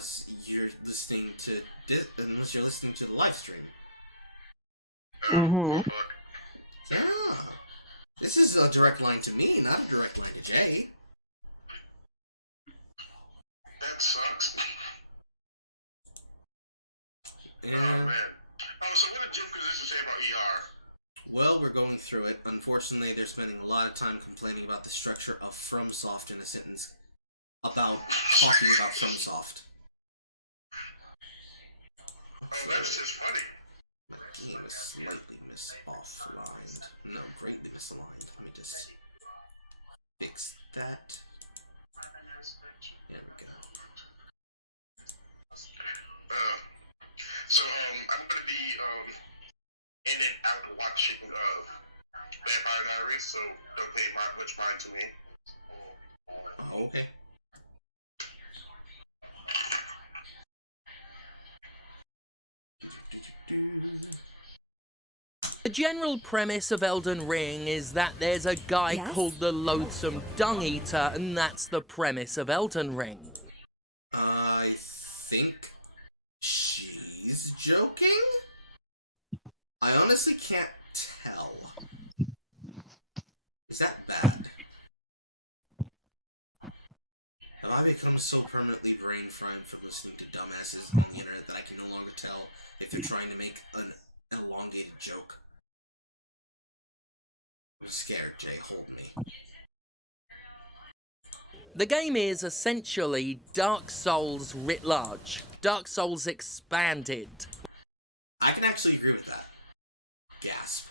unless you're listening to the live stream. Mm-hmm. Yeah. This is a direct line to me, not a direct line to Jay. That sucks. Yeah. Oh, man. Oh, so what did Jimquisition say about ER? Well, we're going through it. Unfortunately, they're spending a lot of time complaining about the structure of FromSoft in a sentence about talking about FromSoft. Oh, that's just funny. My game is slightly offlined. No, greatly misaligned. Let me just fix that. There we go. So, I'm going to be in and out watching Vampire Diaries, so don't pay much mind to me. Oh, okay. The general premise of Elden Ring is that there's a guy called the Loathsome Dung Eater, and that's the premise of Elden Ring. I think she's joking? I honestly can't tell. Is that bad? Have I become so permanently brain-fried from listening to dumbasses on the internet that I can no longer tell if they're trying to make an elongated joke? I'm scared, Jay. Hold me. The game is essentially Dark Souls writ large. Dark Souls expanded. I can actually agree with that. Gasp.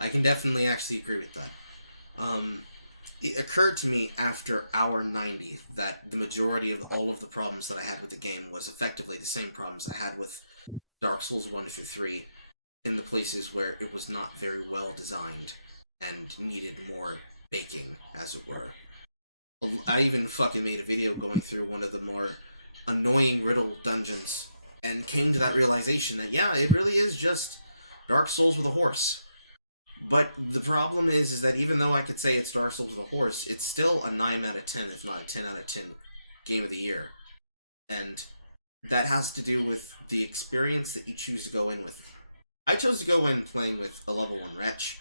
I can definitely actually agree with that. It occurred to me after hour 90 that the majority of all of the problems that I had with the game was effectively the same problems I had with Dark Souls 1 through 3 in the places where it was not very well designed and needed more baking, as it were. I even fucking made a video going through one of the more annoying riddle dungeons and came to that realization that, yeah, it really is just Dark Souls with a horse. But the problem is that even though I could say it's Dark Souls with a horse, it's still a 9 out of 10, if not a 10 out of 10 game of the year. And that has to do with the experience that you choose to go in with. I chose to go in playing with a level 1 wretch,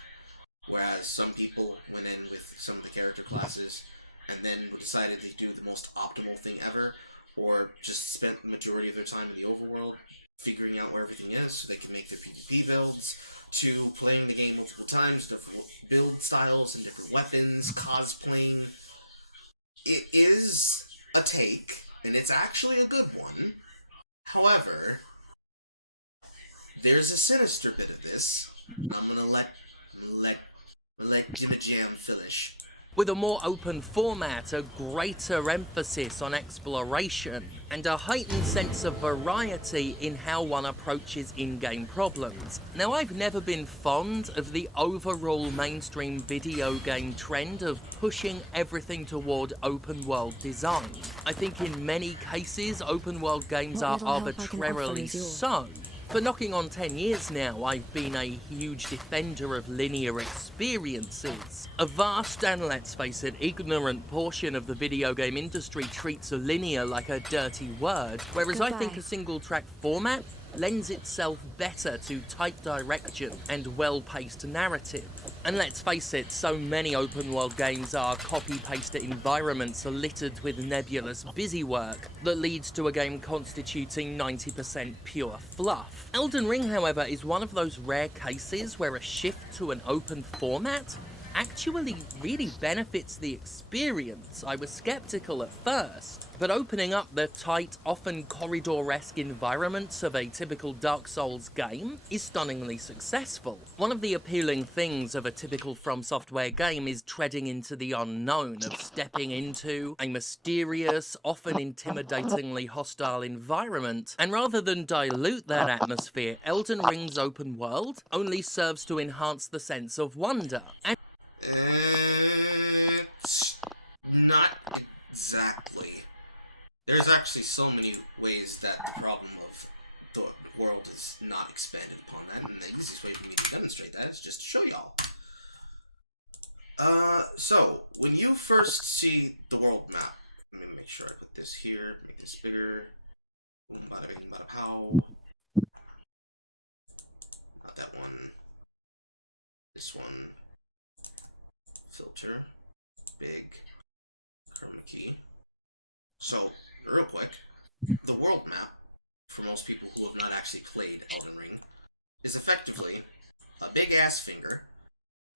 whereas some people went in with some of the character classes and then decided to do the most optimal thing ever, or just spent the majority of their time in the overworld figuring out where everything is so they can make their PvP builds, to playing the game multiple times, different build styles and different weapons, cosplaying. It is a take, and it's actually a good one. However, there's a sinister bit of this. I'm gonna let Jimmy Jam finish. With a more open format, a greater emphasis on exploration, and a heightened sense of variety in how one approaches in-game problems. Now, I've never been fond of the overall mainstream video game trend of pushing everything toward open-world design. I think in many cases, open-world games are arbitrarily so. For knocking on 10 years now, I've been a huge defender of linear experiences. A vast and, let's face it, ignorant portion of the video game industry treats a linear like a dirty word, whereas I think a single-track format lends itself better to tight direction and well-paced narrative. And let's face it, so many open-world games are copy-paste environments littered with nebulous busywork that leads to a game constituting 90% pure fluff. Elden Ring, however, is one of those rare cases where a shift to an open format actually really benefits the experience. I was skeptical at first, but opening up the tight, often corridor-esque environments of a typical Dark Souls game is stunningly successful. One of the appealing things of a typical From Software game is treading into the unknown, of stepping into a mysterious, often intimidatingly hostile environment, and rather than dilute that atmosphere, Elden Ring's open world only serves to enhance the sense of wonder. It's not exactly. There's actually so many ways that the problem of the world is not expanded upon that, and the easiest way for me to demonstrate that is just to show y'all. So, when you first see the world map, let me make sure I put this here, make this bigger. Boom, bada bing, bada pow. Not that one. This one. Filter. Big. Chroma key. So, real quick, the world map, for most people who have not actually played Elden Ring, is effectively a big-ass finger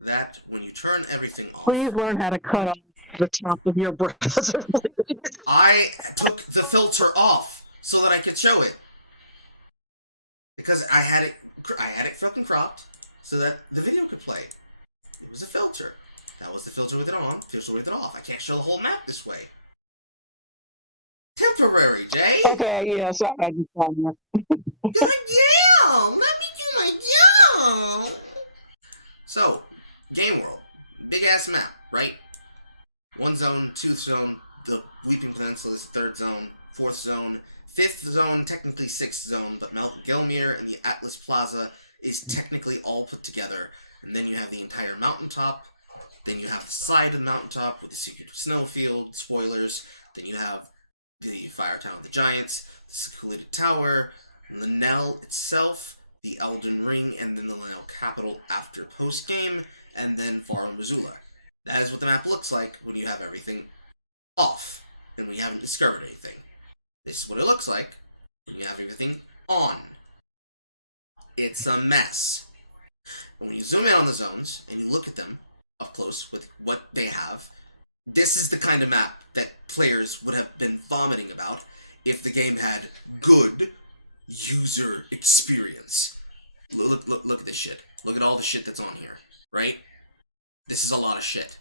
that, when you turn everything off... Please learn how to cut off the top of your browser. I took the filter off so that I could show it. Because I had it fucking cropped so that the video could play. It was a filter. That was the filter with it on, filter with it off. I can't show the whole map this way. Temporary, Jay! Okay, yes, I understand that. Goddamn! Let me do my job! So, game world. Big ass map, right? One zone, two zone, the Weeping Peninsula is third zone, fourth zone, fifth zone, technically sixth zone, but Mount Gelmir and the Atlas Plaza is technically all put together. And then you have the entire mountaintop, then you have the side of the mountaintop with the secret snowfield, spoilers, then you have the Fire Town of the Giants, the Secluded Tower, Linnell itself, the Elden Ring, and then the Linnell Capital after post-game, and then Farum Missoula. That is what the map looks like when you have everything off, and when you haven't discovered anything. This is what it looks like when you have everything on. It's a mess. And when you zoom in on the zones, and you look at them up close with what they have, this is the kind of map that players would have been vomiting about if the game had good user experience. Look at this shit. Look at all the shit that's on here, right? This is a lot of shit.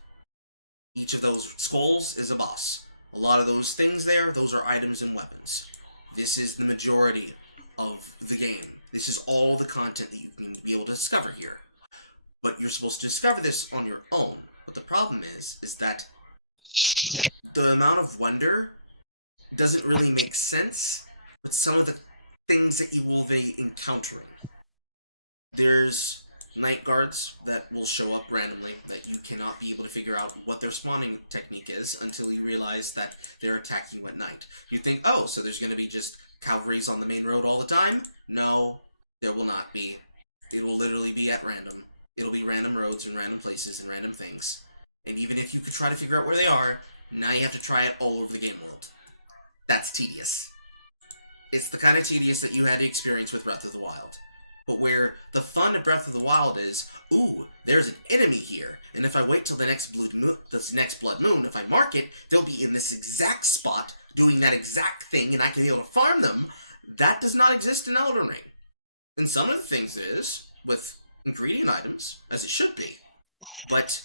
Each of those skulls is a boss. A lot of those things there, those are items and weapons. This is the majority of the game. This is all the content that you need to be able to discover here. But you're supposed to discover this on your own. But the problem is that the amount of wonder doesn't really make sense with some of the things that you will be encountering. There's night guards that will show up randomly that you cannot be able to figure out what their spawning technique is until you realize that they're attacking you at night. You think, oh, so there's going to be just cavalries on the main road all the time? No, there will not be. It will literally be at random. It'll be random roads and random places and random things. And even if you could try to figure out where they are, now you have to try it all over the game world. That's tedious. It's the kind of tedious that you had to experience with Breath of the Wild. But where the fun of Breath of the Wild is, ooh, there's an enemy here, and if I wait till the next blood moon, if I mark it, they'll be in this exact spot, doing that exact thing, and I can be able to farm them. That does not exist in Elden Ring. And some of the things it is, with ingredient items, as it should be. But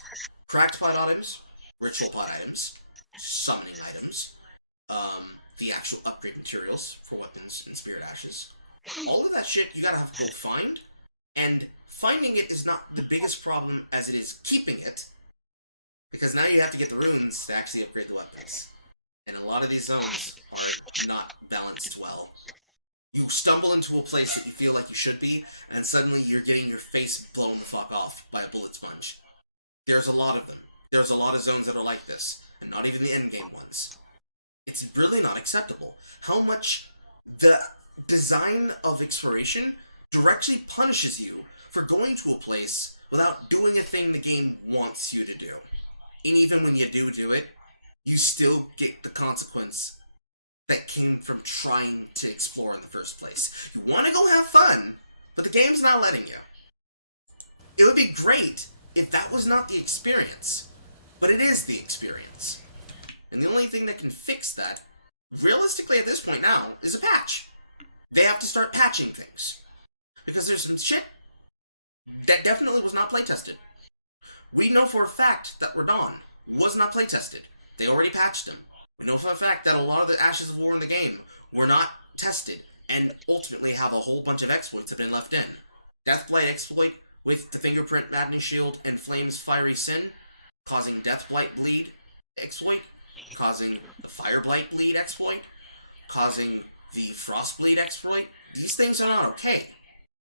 cracked pot items, ritual pot items, summoning items, the actual upgrade materials for weapons and spirit ashes, all of that shit you gotta have to go find, and finding it is not the biggest problem as it is keeping it, because now you have to get the runes to actually upgrade the weapons. And a lot of these zones are not balanced well. You stumble into a place that you feel like you should be, and suddenly you're getting your face blown the fuck off by a bullet sponge. There's a lot of them. There's a lot of zones that are like this, and not even the endgame ones. It's really not acceptable how much the design of exploration directly punishes you for going to a place without doing a thing the game wants you to do. And even when you do it, you still get the consequence that came from trying to explore in the first place. You want to go have fun, but the game's not letting you. It would be great if that was not the experience, but it is the experience. And the only thing that can fix that, realistically at this point now, is a patch. They have to start patching things. Because there's some shit that definitely was not playtested. We know for a fact that Radon was not playtested. They already patched them. We know for a fact that a lot of the Ashes of War in the game were not tested, and ultimately have a whole bunch of exploits have been left in. Deathblight exploit with the Fingerprint Maddening Shield and Flame's Fiery Sin, causing Deathblight Bleed exploit, causing the Fireblight Bleed exploit, causing the Frostbleed exploit. These things are not okay.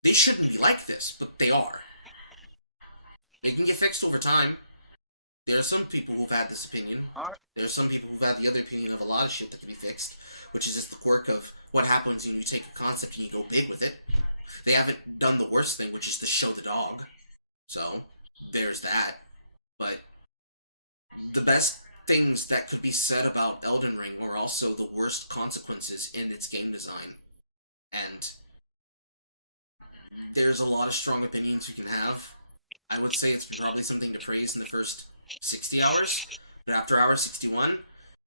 They shouldn't be like this, but they are. They can get fixed over time. There are some people who've had this opinion. There are some people who've had the other opinion of a lot of shit that can be fixed, which is just the quirk of what happens when you take a concept and you go big with it. They haven't done the worst thing, which is to show the dog. So, there's that. But the best things that could be said about Elden Ring are also the worst consequences in its game design. And there's a lot of strong opinions you can have. I would say it's probably something to praise in the first 60 hours, but after hour 61,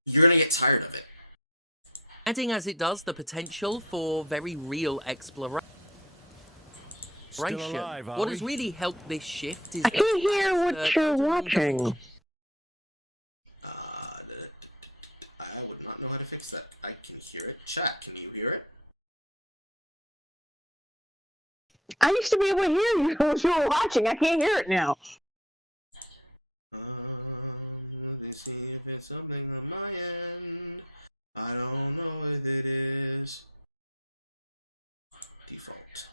you're going to get tired of it. Adding as it does the potential for very real exploration. Still alive, are What we? has really helped this shift is I can't hear what you're watching. I would not know how to fix that. I can hear it. Chat, can you hear it? I used to be able to hear you when you were watching. I can't hear it now. Let me see if it's something on my end. I don't know if it is. Default.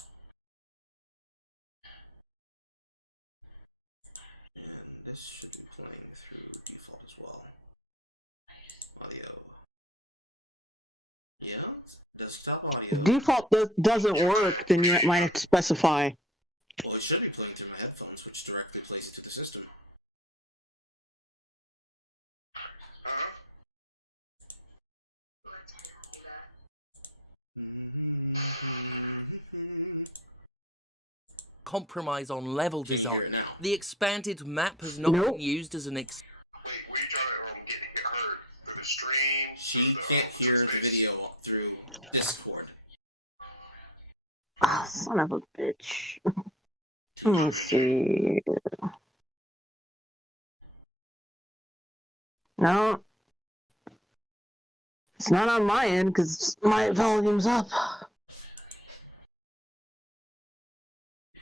And this should be playing through default as well. Audio. Yeah, desktop audio. If default doesn't work, then you might have to specify. Well, it should be playing through my headphones, which directly plays it to the system. Compromise on level Can't hear design. it now. The expanded map has not Nope. been used as an Wait, were you trying to get heard through the stream? She through can't hear the space? video through Discord. Ah, son of a bitch. Let me see. No. It's not on my end because my volume's up.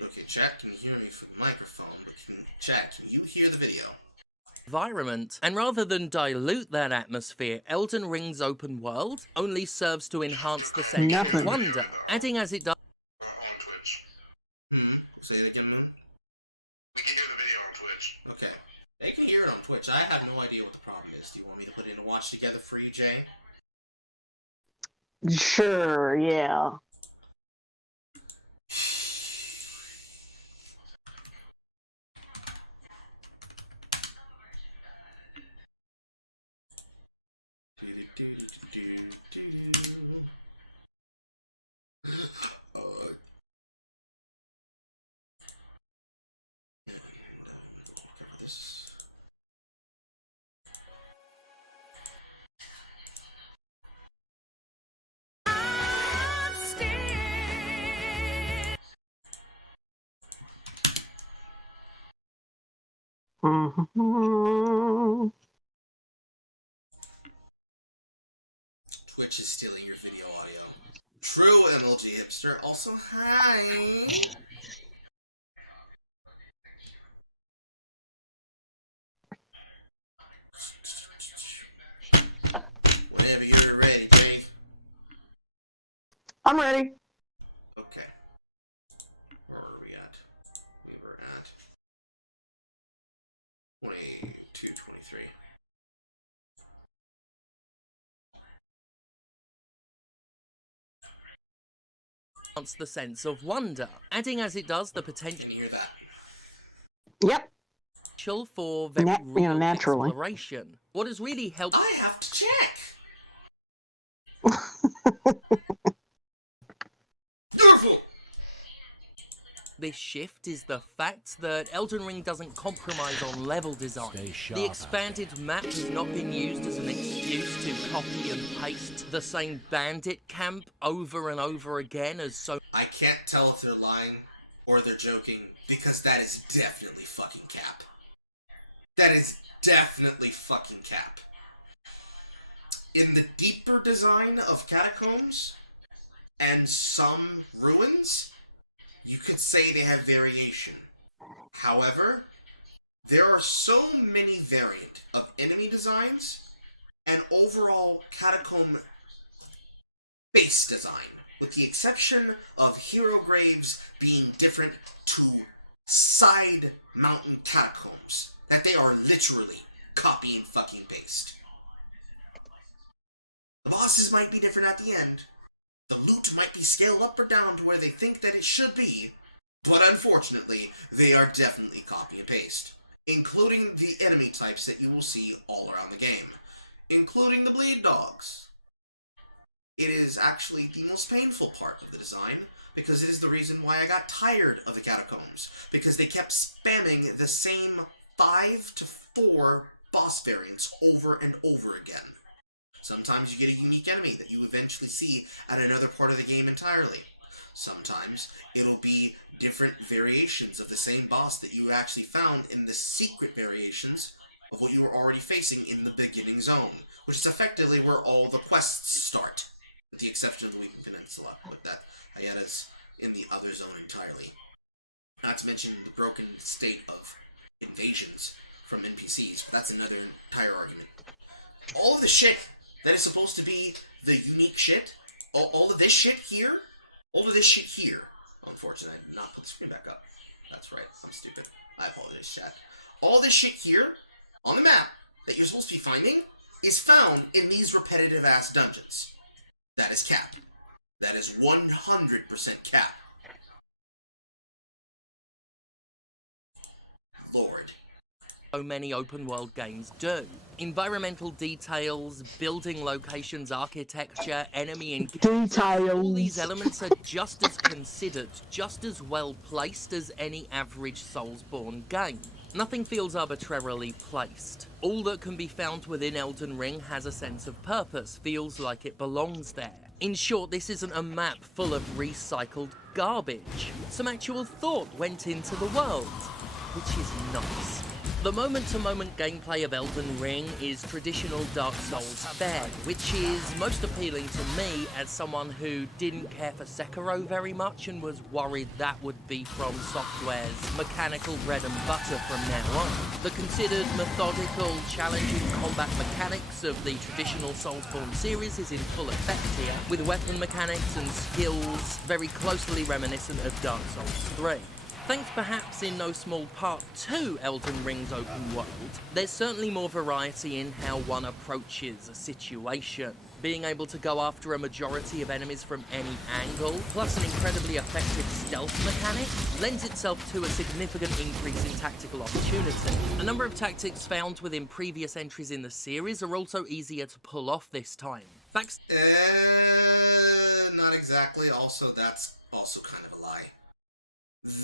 Okay, chat can hear me through the microphone, but chat, can you hear the video? environment, and rather than dilute that atmosphere, Elden Ring's open world only serves to enhance the sense Nothing. of wonder, adding as it does On Twitch. Say it again, Moon. We can hear the video on Twitch. Okay. They can hear it on Twitch. I have no idea what the problem is. Do you want me to put in a watch together for you, Jay? Sure, yeah. Mm-hmm. Twitch is stealing your video audio. True, MLG hipster. Also, hi. Whenever you're ready, Jay. I'm ready. Okay. Where are we at? We were at 22, 23. enhance the sense of wonder, adding as it does the potential Can you hear that? Yep. for very real naturally. exploration. What has really helped I have to check. Beautiful. this shift is the fact that Elden Ring doesn't compromise on level design. Stay sharp The out expanded map has not been used as an excuse to copy and paste the same bandit camp over and over again as so I can't tell if they're lying or they're joking because that is definitely fucking cap. That is definitely fucking cap. In the deeper design of catacombs and some ruins, you could say they have variation. However, there are so many variant of enemy designs and overall catacomb base design, with the exception of hero graves being different to side mountain catacombs that they are literally copy and fucking paste. The bosses might be different at the end. The loot might be scaled up or down to where they think that it should be, but unfortunately, they are definitely copy and paste, including the enemy types that you will see all around the game, including the bleed dogs. It is actually the most painful part of the design, because it is the reason why I got tired of the catacombs, because they kept spamming the same 5 to 4 boss variants over and over again. Sometimes you get a unique enemy that you eventually see at another part of the game entirely. Sometimes it'll be different variations of the same boss that you actually found in the secret variations of what you were already facing in the beginning zone, which is effectively where all the quests start, with the exception of the Weeping Peninsula, but that Ayeta's in the other zone entirely. Not to mention the broken state of invasions from NPCs, but that's another entire argument. All of the shit that is supposed to be the unique shit, all of this shit here, unfortunately, I did not put the screen back up. That's right, I'm stupid. I apologize, chat. All this shit here, on the map, that you're supposed to be finding, is found in these repetitive-ass dungeons. That is cap. That is 100% cap. Lord. So many open world games do. Environmental details, building locations, architecture, enemy encounters. All these elements are just as considered, just as well placed as any average Soulsborne game. Nothing feels arbitrarily placed. All that can be found within Elden Ring has a sense of purpose, feels like it belongs there. In short, this isn't a map full of recycled garbage. Some actual thought went into the world, which is nice. The moment-to-moment gameplay of Elden Ring is traditional Dark Souls fare, which is most appealing to me as someone who didn't care for Sekiro very much and was worried that would be From Software's mechanical bread and butter from now on. The considered, methodical, challenging combat mechanics of the traditional Soulsborne series is in full effect here, with weapon mechanics and skills very closely reminiscent of Dark Souls 3. Thanks perhaps in no small part to Elden Ring's open world, there's certainly more variety in how one approaches a situation. Being able to go after a majority of enemies from any angle, plus an incredibly effective stealth mechanic, lends itself to a significant increase in tactical opportunity. A number of tactics found within previous entries in the series are also easier to pull off this time. Not exactly. Also, that's also kind of a lie.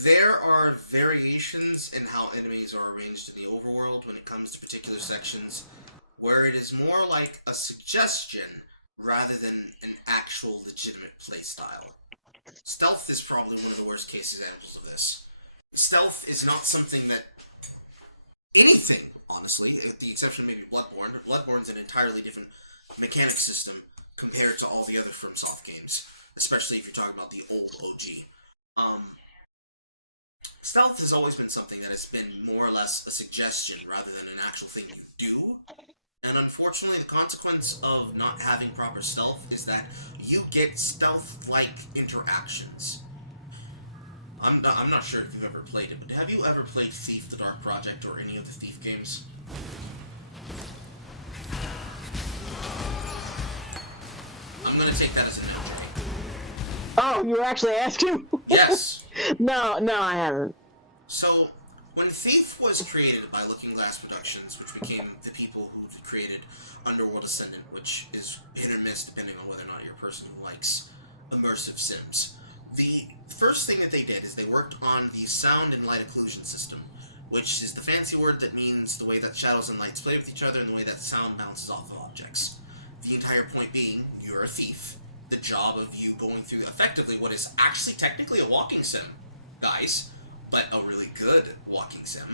There are variations in how enemies are arranged in the overworld when it comes to particular sections, where it is more like a suggestion rather than an actual legitimate playstyle. Stealth is probably one of the worst case examples of this. Stealth is not something that anything, honestly, with the exception of maybe Bloodborne, but Bloodborne's an entirely different mechanic system compared to all the other FromSoft games, especially if you're talking about the old OG. Stealth has always been something that has been more or less a suggestion rather than an actual thing you do, and unfortunately the consequence of not having proper stealth is that you get stealth-like interactions. I'm not sure if you've ever played it, but have you ever played Thief: The Dark Project or any of the Thief games? I'm gonna take that as an injury. Oh, you were actually asking? Yes. No, I haven't. So, when Thief was created by Looking Glass Productions, which became the people who created Underworld Ascendant, which is hit or miss depending on whether or not you're a person who likes immersive sims, the first thing that they did is they worked on the sound and light occlusion system, which is the fancy word that means the way that shadows and lights play with each other and the way that sound bounces off of objects. The entire point being, you're a thief. The job of you going through effectively what is actually technically a walking sim, guys, but a really good walking sim,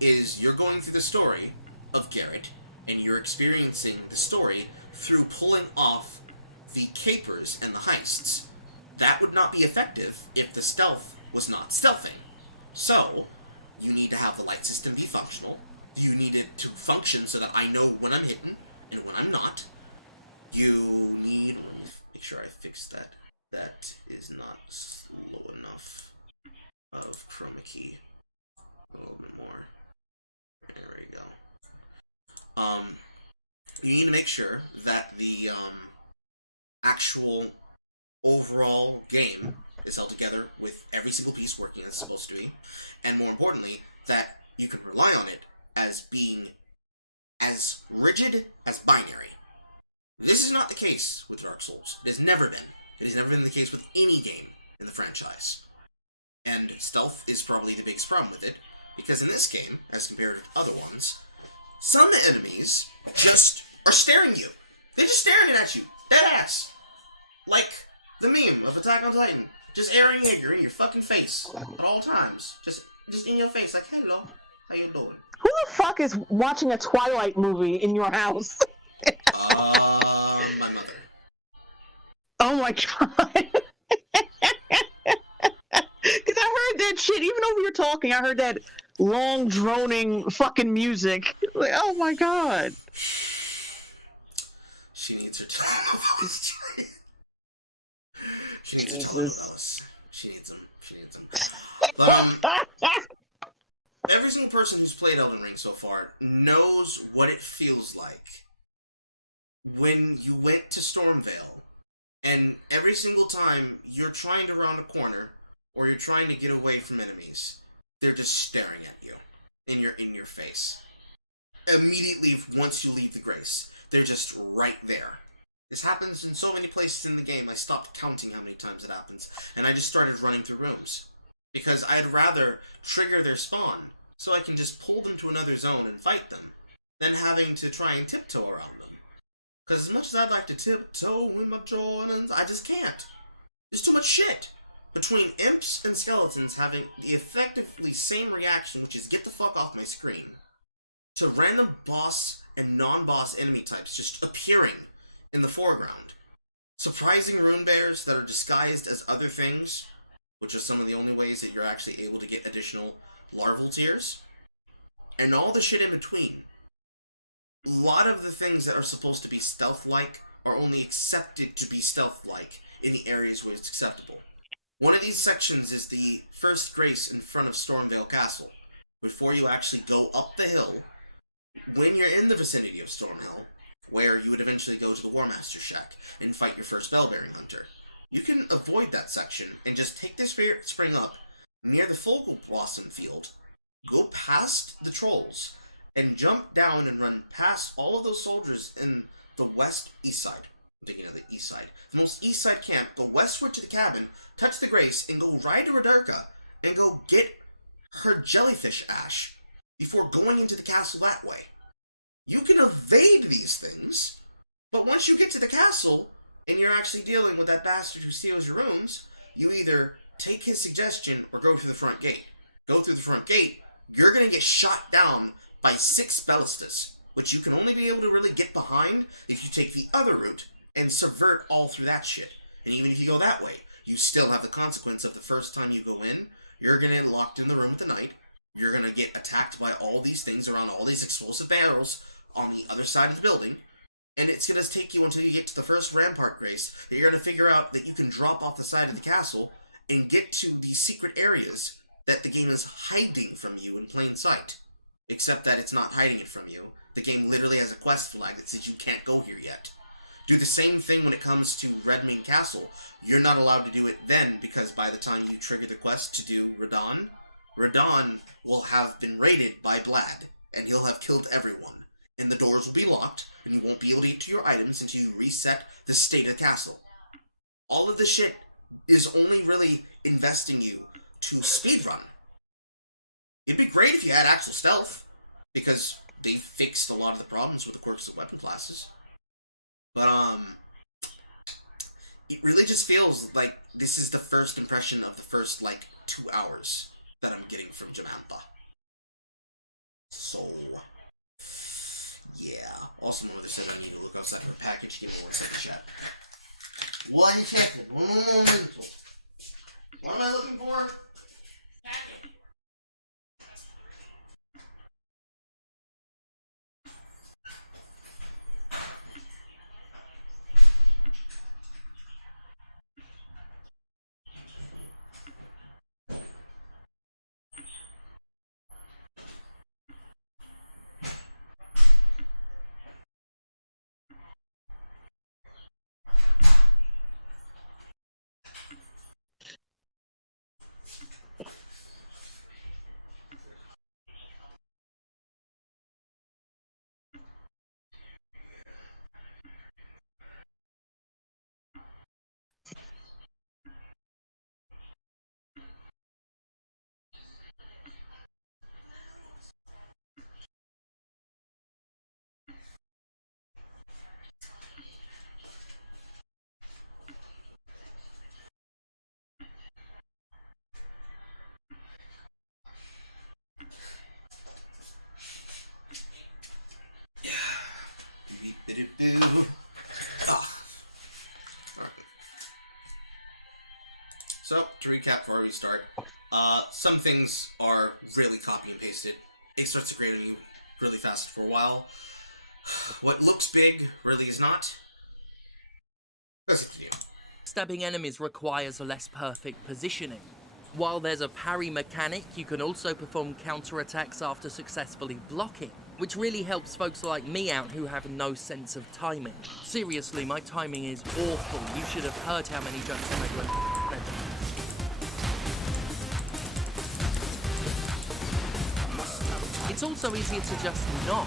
is you're going through the story of Garrett, and you're experiencing the story through pulling off the capers and the heists. That would not be effective if the stealth was not stealthing. So, you need to have the light system be functional. You need it to function so that I know when I'm hitting and when I'm not. You need... Make sure I fix that. That is not slow enough of chroma key. A little bit more. There we you need to make sure that the actual overall game is held together with every single piece working as it's supposed to be, and more importantly, that you can rely on it as being as rigid as binary. This is not the case with Dark Souls. It has never been. It has never been the case with any game in the franchise. And stealth is probably the biggest problem with it, because in this game, as compared to other ones, some enemies just are staring you. They're just staring at you, dead ass. Like the meme of Attack on Titan, just airing Jaeger in your fucking face at all times. Just in your face, like, hello, how you doing? Who the fuck is watching a Twilight movie in your house? My mother. Oh my god. Because I heard that shit, even though we were talking, I heard that long, droning fucking music. Like, oh my god. She needs her time of us. She needs her time of us. She needs them. But, every single person who's played Elden Ring so far knows what it feels like when you went to Stormvale, and every single time you're trying to round a corner, or you're trying to get away from enemies, they're just staring at you, in your face. Immediately, once you leave the Grace, they're just right there. This happens in so many places in the game, I stopped counting how many times it happens, and I just started running through rooms. Because I'd rather trigger their spawn, so I can just pull them to another zone and fight them, than having to try and tiptoe around them. Because as much as I'd like to tiptoe with my Jordans, I just can't. There's too much shit. Between imps and skeletons having the effectively same reaction, which is get the fuck off my screen, to random boss and non-boss enemy types just appearing in the foreground. Surprising rune bears that are disguised as other things, which are some of the only ways that you're actually able to get additional larval tiers, and all the shit in between. A lot of the things that are supposed to be stealth-like are only accepted to be stealth-like in the areas where it's acceptable. One of these sections is the first grace in front of Stormvale Castle. Before you actually go up the hill, when you're in the vicinity of Stormhill, where you would eventually go to the War Master's shack and fight your first Bellbearing Hunter, you can avoid that section and just take this spring up near the Focal Blossom Field, go past the trolls, and jump down and run past all of those soldiers in the east side. I'm thinking of the east side. The most east side camp, go westward to the cabin, touch the Grace, and go ride to Radarka, and go get her jellyfish ash before going into the castle that way. You can evade these things, but once you get to the castle, and you're actually dealing with that bastard who steals your runes, you either take his suggestion or go through the front gate. Go through the front gate, you're going to get shot down by 6 ballistas, which you can only be able to really get behind if you take the other route and subvert all through that shit. And even if you go that way, you still have the consequence of the first time you go in, you're going to get locked in the room with the knight, you're going to get attacked by all these things around all these explosive barrels on the other side of the building, and it's going to take you until you get to the first Rampart Grace, that you're going to figure out that you can drop off the side of the castle and get to the secret areas that the game is hiding from you in plain sight. Except that it's not hiding it from you. The game literally has a quest flag that says you can't go here yet. Do the same thing when it comes to Redmane Castle. You're not allowed to do it then, because by the time you trigger the quest to do Radahn, Radahn will have been raided by Blad, and he'll have killed everyone. And the doors will be locked, and you won't be able to get to your items until you reset the state of the castle. All of this shit is only really investing you to speedrun. It'd be great if you had actual stealth, because they fixed a lot of the problems with the quirks of weapon classes. But, it really just feels like this is the first impression of the first, 2 hours that I'm getting from Jamampa. So, yeah. Also, my mother said I need to look outside her package. Give me 1 second, chat. 1 second. Un momento. What am I looking for? So, to recap before we start, some things are really copy and pasted. It starts degrading you really fast for a while. What looks big really is not. That's up to you. Stabbing enemies requires a less perfect positioning. While there's a parry mechanic, you can also perform counterattacks after successfully blocking, which really helps folks like me out who have no sense of timing. Seriously, my timing is awful. You should have heard how many jokes I made when It's also easier to just not,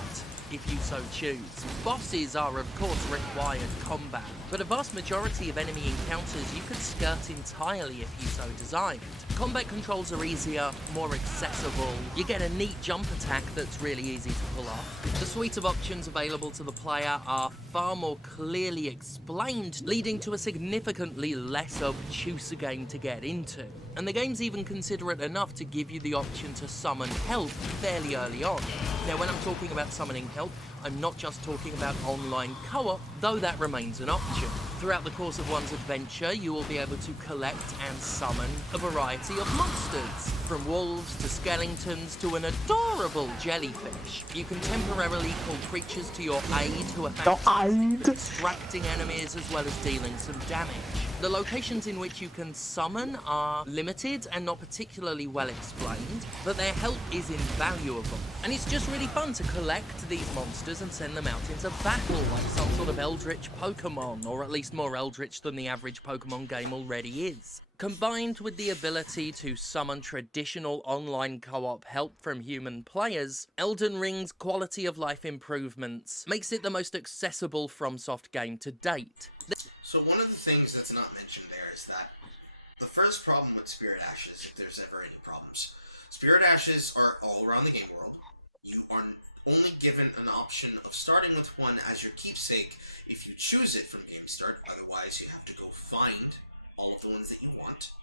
if you so choose. Bosses are of course required combat, but a vast majority of enemy encounters you could skirt entirely if you so designed. Combat controls are easier, more accessible, you get a neat jump attack that's really easy to pull off. The suite of options available to the player are far more clearly explained, leading to a significantly less obtuse game to get into. And the game's even considerate enough to give you the option to summon help fairly early on. Now when I'm talking about summoning help, I'm not just talking about online co-op, though that remains an option. Throughout the course of one's adventure, you will be able to collect and summon a variety of monsters, from wolves to skeletons to an adorable jellyfish. You can temporarily call creatures to your aid who are distracting enemies as well as dealing some damage. The locations in which you can summon are limited and not particularly well explained, but their help is invaluable. And it's just really fun to collect these monsters and send them out into battle like some sort of eldritch Pokemon, or at least more eldritch than the average Pokemon game already is. Combined with the ability to summon traditional online co-op help from human players, Elden Ring's quality of life improvements makes it the most accessible FromSoft game to date. So one of the things that's not mentioned there is that the first problem with Spirit Ashes, if there's ever any problems, Spirit Ashes are all around the game world. You are only given an option of starting with one as your keepsake if you choose it from game start, otherwise you have to go find all of the ones that you want.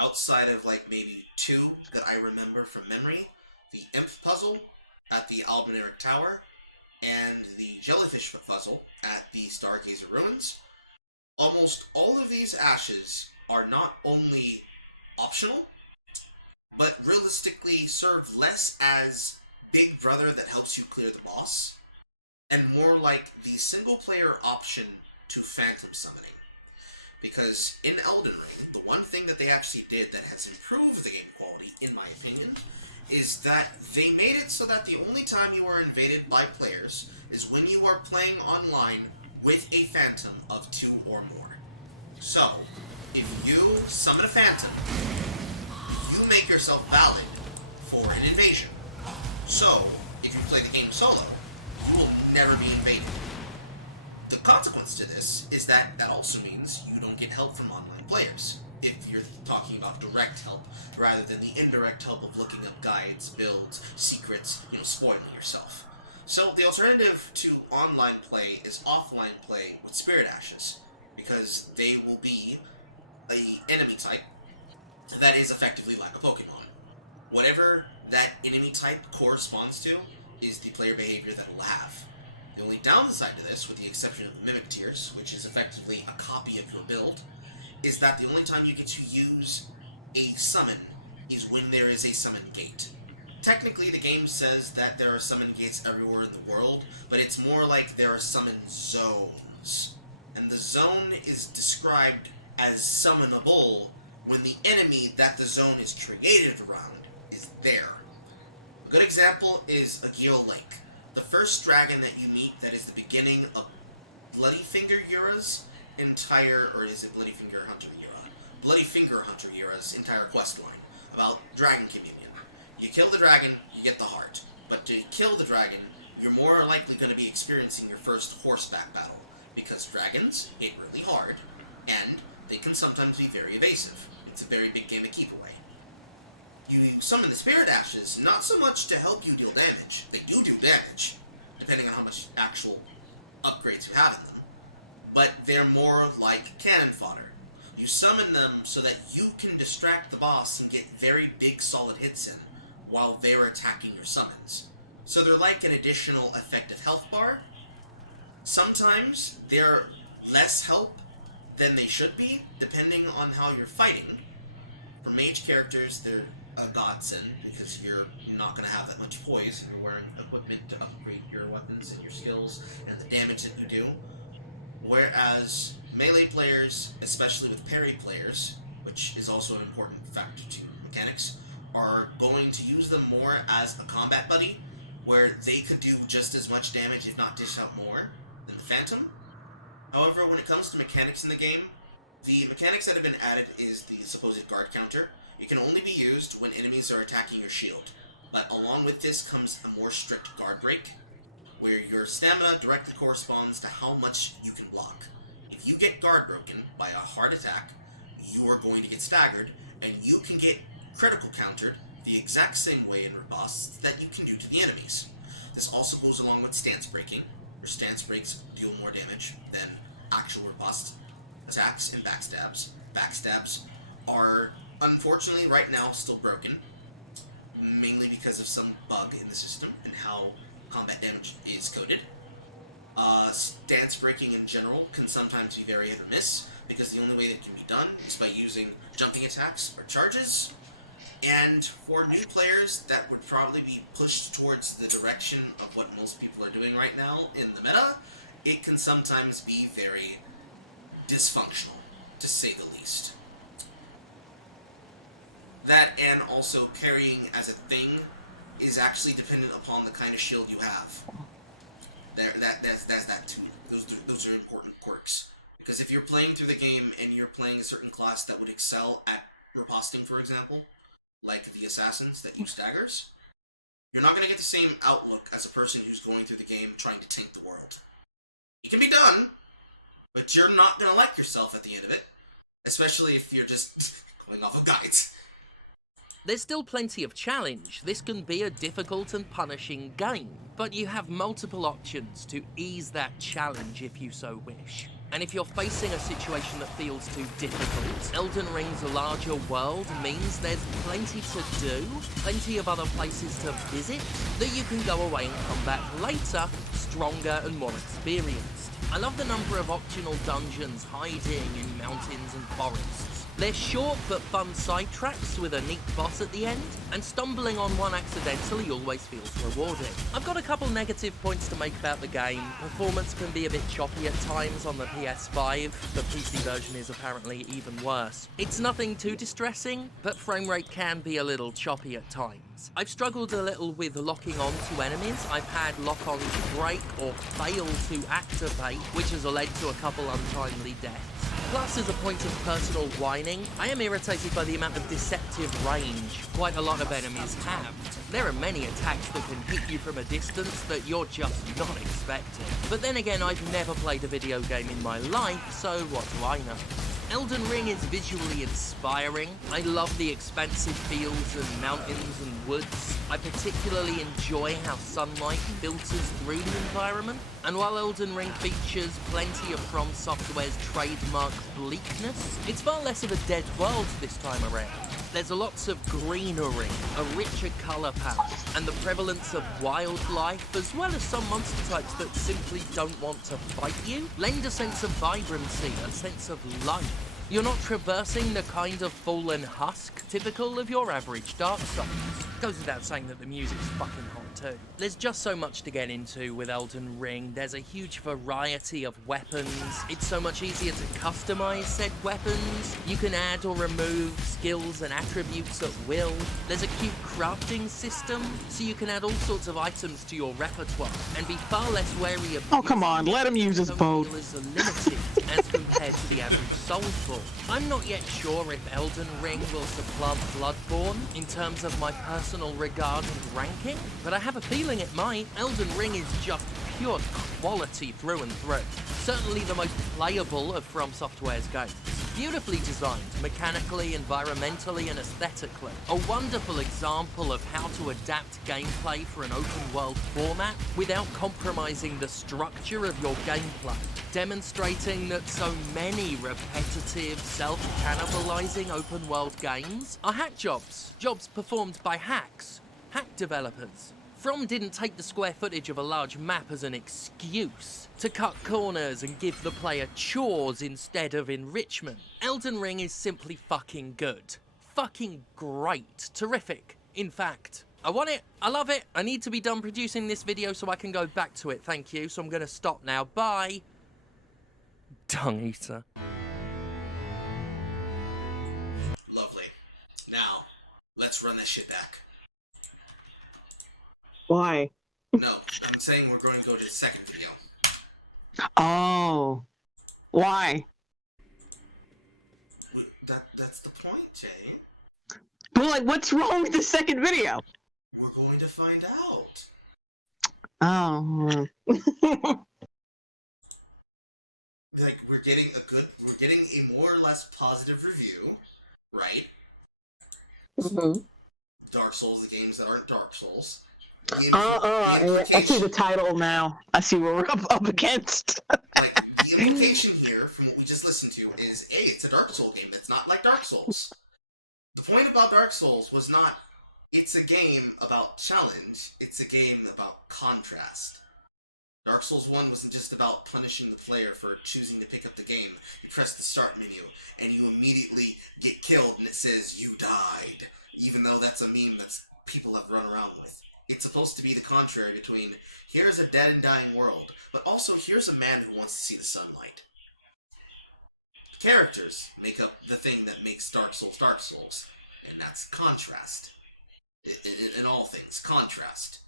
Outside of like maybe two that I remember from memory, the Imp puzzle at the Albaneric Tower, and the Jellyfish puzzle at the Stargazer Ruins. Almost all of these ashes are not only optional, but realistically serve less as Big Brother that helps you clear the boss, and more like the single-player option to Phantom Summoning. Because in Elden Ring, the one thing that they actually did that has improved the game quality, in my opinion, is that they made it so that the only time you are invaded by players is when you are playing online with a Phantom of 2 or more. So, if you summon a Phantom, you make yourself valid for an invasion. So, if you play the game solo, you will never be invaded. The consequence to this is that also means you don't get help from online players, if you're talking about direct help, rather than the indirect help of looking up guides, builds, secrets, spoiling yourself. So the alternative to online play is offline play with Spirit Ashes, because they will be an enemy type that is effectively like a Pokemon. Whatever that enemy type corresponds to is the player behavior that it will have. The only downside to this, with the exception of the Mimic Tiers, which is effectively a copy of your build, is that the only time you get to use a summon is when there is a summon gate. Technically, the game says that there are summon gates everywhere in the world, but it's more like there are summon zones. And the zone is described as summonable when the enemy that the zone is created around is there. A good example is Agil Lake. The first dragon that you meet that is the beginning of Bloody Finger Yura's entire, or is it Bloody Finger Hunter Yura? Bloody Finger Hunter Yura's entire quest line about Dragon Communion. You kill the dragon, you get the heart. But to kill the dragon, you're more likely going to be experiencing your first horseback battle, because dragons hit really hard, and they can sometimes be very evasive. It's a very big game of keep away. You summon the Spirit Ashes, not so much to help you deal damage. They do damage, depending on how much actual upgrades you have in them. But they're more like cannon fodder. You summon them so that you can distract the boss and get very big solid hits in while they're attacking your summons. So they're like an additional effective health bar. Sometimes they're less help than they should be, depending on how you're fighting. For mage characters, they're a godsend, because you're not going to have that much poise. You're wearing equipment to upgrade your weapons and your skills and the damage that you do. Whereas melee players, especially with parry players, which is also an important factor to mechanics, are going to use them more as a combat buddy, where they could do just as much damage, if not dish out more, than the Phantom. However, when it comes to mechanics in the game, the mechanics that have been added is the supposed guard counter. It can only be used when enemies are attacking your shield, but along with this comes a more strict guard break, where your stamina directly corresponds to how much you can block. If you get guard broken by a hard attack, you are going to get staggered, and you can get critical countered the exact same way in riposts that you can do to the enemies. This also goes along with stance breaking. Your stance breaks deal more damage than actual riposte attacks and backstabs. Backstabs are, unfortunately, right now still broken, mainly because of some bug in the system and how combat damage is coded. Stance breaking in general can sometimes be very hit or miss, because the only way that can be done is by using jumping attacks or charges. And for new players, that would probably be pushed towards the direction of what most people are doing right now in the meta. It can sometimes be very dysfunctional, to say the least. That, and also parrying as a thing, is actually dependent upon the kind of shield you have. That's that too. Those are important quirks. Because if you're playing through the game and you're playing a certain class that would excel at riposting, for example, like the assassins that use daggers, you're not going to get the same outlook as a person who's going through the game trying to tank the world. It can be done, but you're not going to like yourself at the end of it, especially if you're just going off of guides. There's still plenty of challenge. This can be a difficult and punishing game, but you have multiple options to ease that challenge if you so wish. And if you're facing a situation that feels too difficult, Elden Ring's larger world means there's plenty to do, plenty of other places to visit, that you can go away and come back later, stronger and more experienced. I love the number of optional dungeons hiding in mountains and forests. They're short but fun sidetracks with a neat boss at the end, and stumbling on one accidentally always feels rewarding. I've got a couple negative points to make about the game. Performance can be a bit choppy at times on the PS5, the PC version is apparently even worse. It's nothing too distressing, but frame rate can be a little choppy at times. I've struggled a little with locking on to enemies. I've had lock-ons break or fail to activate, which has led to a couple untimely deaths. Plus, as a point of personal whining, I am irritated by the amount of deceptive range quite a lot of enemies have. There are many attacks that can hit you from a distance that you're just not expecting. But then again, I've never played a video game in my life, so what do I know? Elden Ring is visually inspiring. I love the expansive fields and mountains and woods. I particularly enjoy how sunlight filters through the environment. And while Elden Ring features plenty of From Software's trademark bleakness, it's far less of a dead world this time around. There's lots of greenery, a richer colour palette, and the prevalence of wildlife, as well as some monster types that simply don't want to fight you, lend a sense of vibrancy, a sense of life. You're not traversing the kind of fallen husk typical of your average Dark Souls. Goes without saying that the music's fucking hot too. There's just so much to get into with Elden Ring. There's a huge variety of weapons. It's so much easier to customize said weapons. You can add or remove skills and attributes at will. There's a cute crafting system, so you can add all sorts of items to your repertoire and be far less wary of— Oh, come on, let him use his boat. Is limited as compared to the average Soulful. I'm not yet sure if Elden Ring will supplant Bloodborne in terms of my personal regard and ranking, but I have a feeling it might. Elden Ring is just pure quality through and through. Certainly the most playable of From Software's games. Beautifully designed, mechanically, environmentally, and aesthetically. A wonderful example of how to adapt gameplay for an open-world format without compromising the structure of your gameplay. Demonstrating that so many repetitive, self-cannibalizing open-world games are hack jobs. Jobs performed by hacks, hack developers. From didn't take the square footage of a large map as an excuse to cut corners and give the player chores instead of enrichment. Elden Ring is simply fucking good. Fucking great. Terrific. In fact, I want it. I love it. I need to be done producing this video so I can go back to it. Thank you. So I'm going to stop now. Bye. Dung eater. Lovely. Now, let's run that shit back. Why? No, I'm saying we're going to go to the second video. Oh. Why? That's the point, Jay. Well, like, what's wrong with the second video? We're going to find out. Oh. Like, we're getting a more or less positive review, right? Mm-hmm. Dark Souls, the games that aren't Dark Souls. I see the title now. I see what we're up against. Like, the implication here, from what we just listened to, is A, it's a Dark Souls game that's not like Dark Souls. The point about Dark Souls was not, it's a game about challenge, it's a game about contrast. Dark Souls 1 wasn't just about punishing the player for choosing to pick up the game. You press the start menu, and you immediately get killed, and it says, you died. Even though that's a meme that people have run around with. It's supposed to be the contrary between, here's a dead and dying world, but also here's a man who wants to see the sunlight. The characters make up the thing that makes Dark Souls, and that's contrast. In all things, contrast.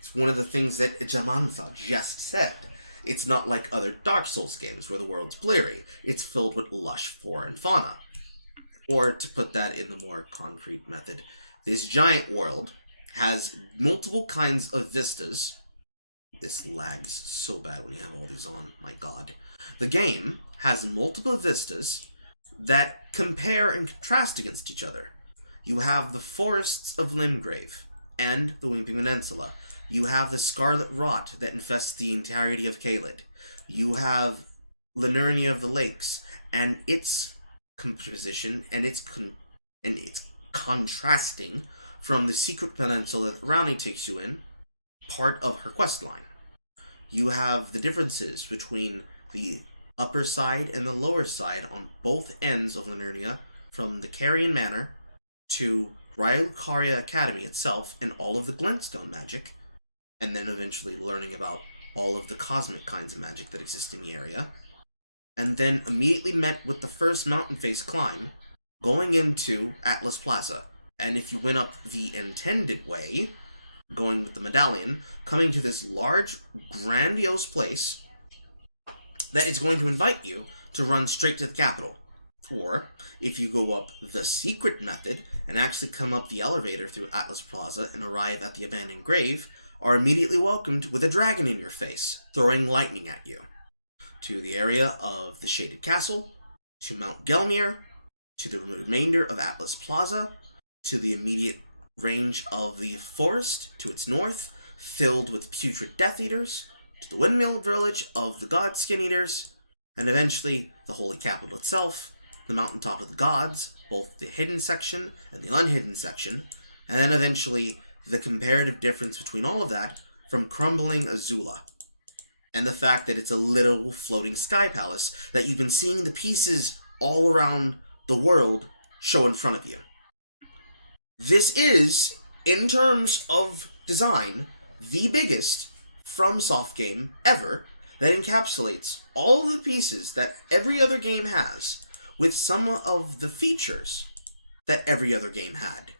It's one of the things that Jimquisition just said. It's not like other Dark Souls games where the world's blurry. It's filled with lush flora and fauna. Or, to put that in the more concrete method, this giant world has multiple kinds of vistas. This lags so bad when you have all these on, my god. The game has multiple vistas that compare and contrast against each other. You have the forests of Limgrave and the Weeping Peninsula. You have the Scarlet Rot that infests the entirety of Caelid. You have Liurnia of the Lakes and its composition and its contrasting from the secret peninsula that Brownie takes you in, part of her quest line. You have the differences between the upper side and the lower side on both ends of Liurnia, from the Carrion Manor to Rylcaria Academy itself and all of the glintstone magic, and then eventually learning about all of the cosmic kinds of magic that exist in the area, and then immediately met with the first mountain face climb, going into Atlas Plaza. And if you went up the intended way, going with the medallion, coming to this large, grandiose place that is going to invite you to run straight to the capital. Or, if you go up the secret method and actually come up the elevator through Atlas Plaza and arrive at the abandoned grave, are immediately welcomed with a dragon in your face, throwing lightning at you. To the area of the Shaded Castle, to Mount Gelmir, to the remainder of Atlas Plaza, to the immediate range of the forest to its north, filled with putrid Death Eaters, to the windmill village of the God Skin Eaters, and eventually the Holy Capital itself, the mountaintop of the gods, both the hidden section and the unhidden section, and then eventually the comparative difference between all of that from crumbling Azula, and the fact that it's a literal floating sky palace that you've been seeing the pieces all around the world show in front of you. This is, in terms of design, the biggest FromSoft game ever that encapsulates all of the pieces that every other game has, with some of the features that every other game had.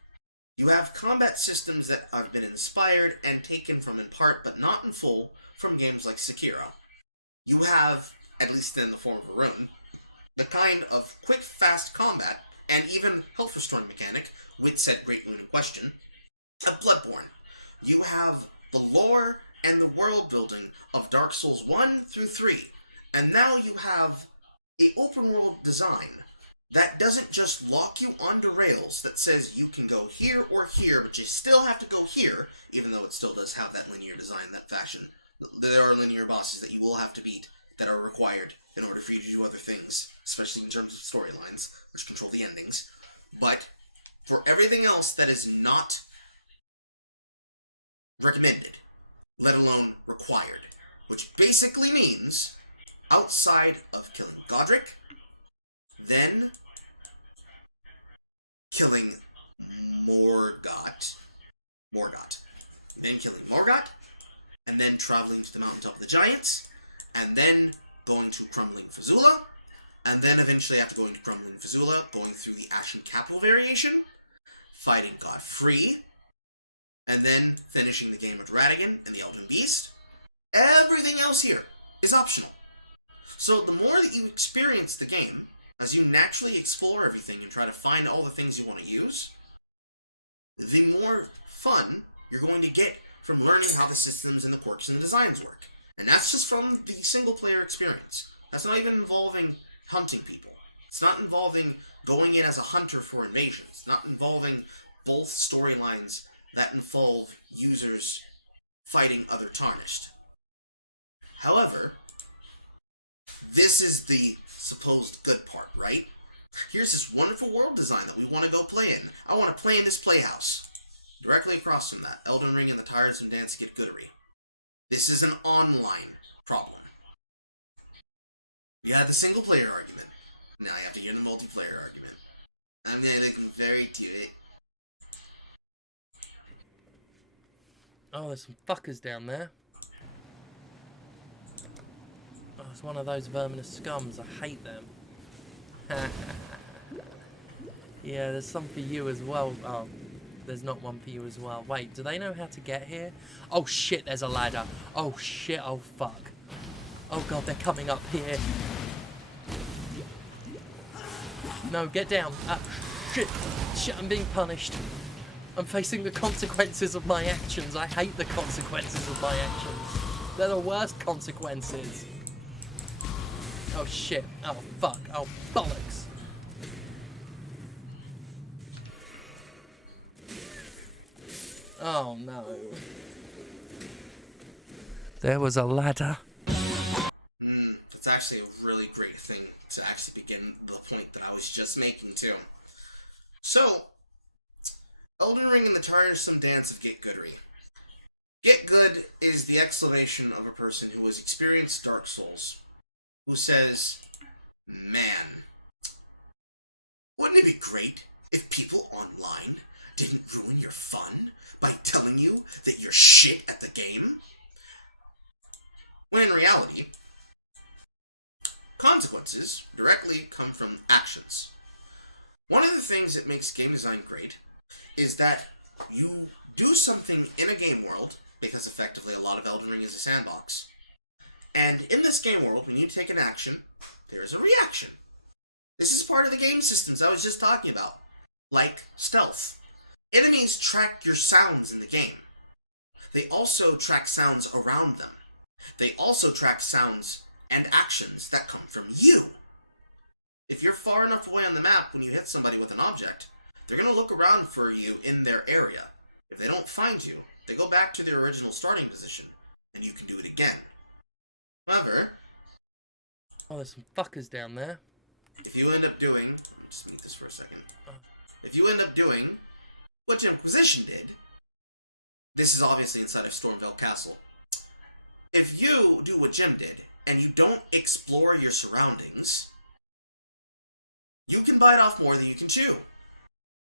You have combat systems that have been inspired and taken from in part, but not in full, from games like Sekiro. You have, at least in the form of a rune, the kind of quick, fast combat, and even health restoring mechanic, with said Great Rune in question, of Bloodborne. You have the lore and the world building of Dark Souls 1 through 3, and now you have an open world design that doesn't just lock you onto rails that says you can go here or here, but you still have to go here, even though it still does have that linear design, that fashion. There are linear bosses that you will have to beat that are required in order for you to do other things, especially in terms of storylines, which control the endings. But for everything else that is not recommended, let alone required, which basically means outside of killing Godric, then killing Morgott, then killing Morgott, and then traveling to the mountaintop of the giants, and then going to Crumbling Fazula, and then eventually after going to Crumbling Fazula, going through the Ashen Capital variation, fighting Godfrey, and then finishing the game with Radigan and the Elden Beast. Everything else here is optional. So the more that you experience the game, as you naturally explore everything and try to find all the things you want to use, the more fun you're going to get from learning how the systems and the quirks and the designs work. And that's just from the single-player experience. That's not even involving hunting people. It's not involving going in as a hunter for invasions. It's not involving both storylines that involve users fighting other Tarnished. However, this is the supposed good part, right? Here's this wonderful world design that we want to go play in. I want to play in this playhouse. Directly across from that, Elden Ring and the Tiresome Dance get goodery. This is an online problem. You had the single-player argument. Now you have to hear the multiplayer argument. I'm looking very to it. Oh, there's some fuckers down there. Oh, it's one of those verminous scums. I hate them. Yeah, there's some for you as well. Oh, there's not one for you as well. Wait, do they know how to get here? Oh shit, there's a ladder. Oh shit, oh fuck. Oh god, they're coming up here. No, get down. Shit. Shit, I'm being punished. I'm facing the consequences of my actions. I hate the consequences of my actions. They're the worst consequences. Oh shit. Oh fuck. Oh bollocks. Oh no. There was a ladder. It's actually a really great thing to actually begin the point that I was just making too. So, Elden Ring and the Tiresome Dance of Get Goodery. Get Good is the exclamation of a person who has experienced Dark Souls, who says, man, wouldn't it be great if people online didn't ruin your fun by telling you that you're shit at the game? When in reality, consequences directly come from actions. One of the things that makes game design great is that you do something in a game world, because effectively a lot of Elden Ring is a sandbox, and in this game world, when you take an action, there is a reaction. This is part of the game systems I was just talking about, like stealth. Enemies track your sounds in the game. They also track sounds around them. They also track sounds and actions that come from you. If you're far enough away on the map when you hit somebody with an object, they're going to look around for you in their area. If they don't find you, they go back to their original starting position, and you can do it again. However, Oh, there's some fuckers down there. if you end up doing... Just mute this for a second. If you end up doing what Jimquisition did, this is obviously inside of Stormvale Castle. If you do what Jim did, and you don't explore your surroundings, you can bite off more than you can chew,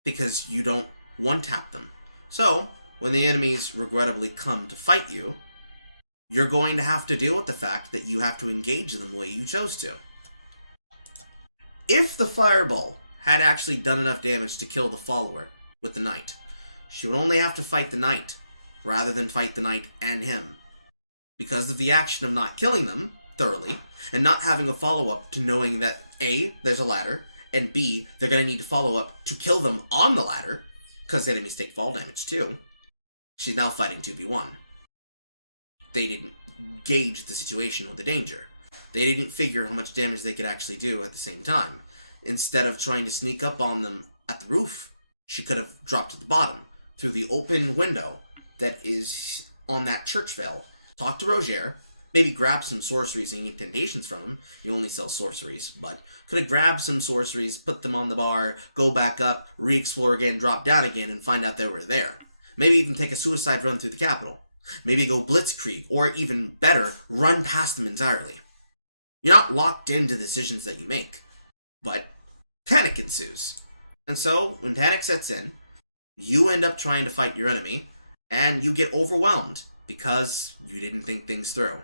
because you don't one-tap them. So, when the enemies regrettably come to fight you, you're going to have to deal with the fact that you have to engage them the way you chose to. If the fireball had actually done enough damage to kill the follower with the knight, she would only have to fight the knight, rather than fight the knight and him. Because of the action of not killing them thoroughly, and not having a follow-up to knowing that A, there's a ladder, and B, they're going to need to follow up to kill them on the ladder, because enemies take fall damage too. She's now fighting 2v1. They didn't gauge the situation or the danger. They didn't figure how much damage they could actually do at the same time. Instead of trying to sneak up on them at the roof, she could have dropped at the bottom, through the open window that is on that church veil. Talk to Roger, maybe grab some sorceries and incantations from him. You only sell sorceries, but could have grabbed some sorceries, put them on the bar, go back up, re-explore again, drop down again, and find out they were there. Maybe even take a suicide run through the capital. Maybe go blitzkrieg, or even better, run past them entirely. You're not locked into decisions that you make, but panic ensues. And so, when panic sets in, you end up trying to fight your enemy, and you get overwhelmed because you didn't think things through.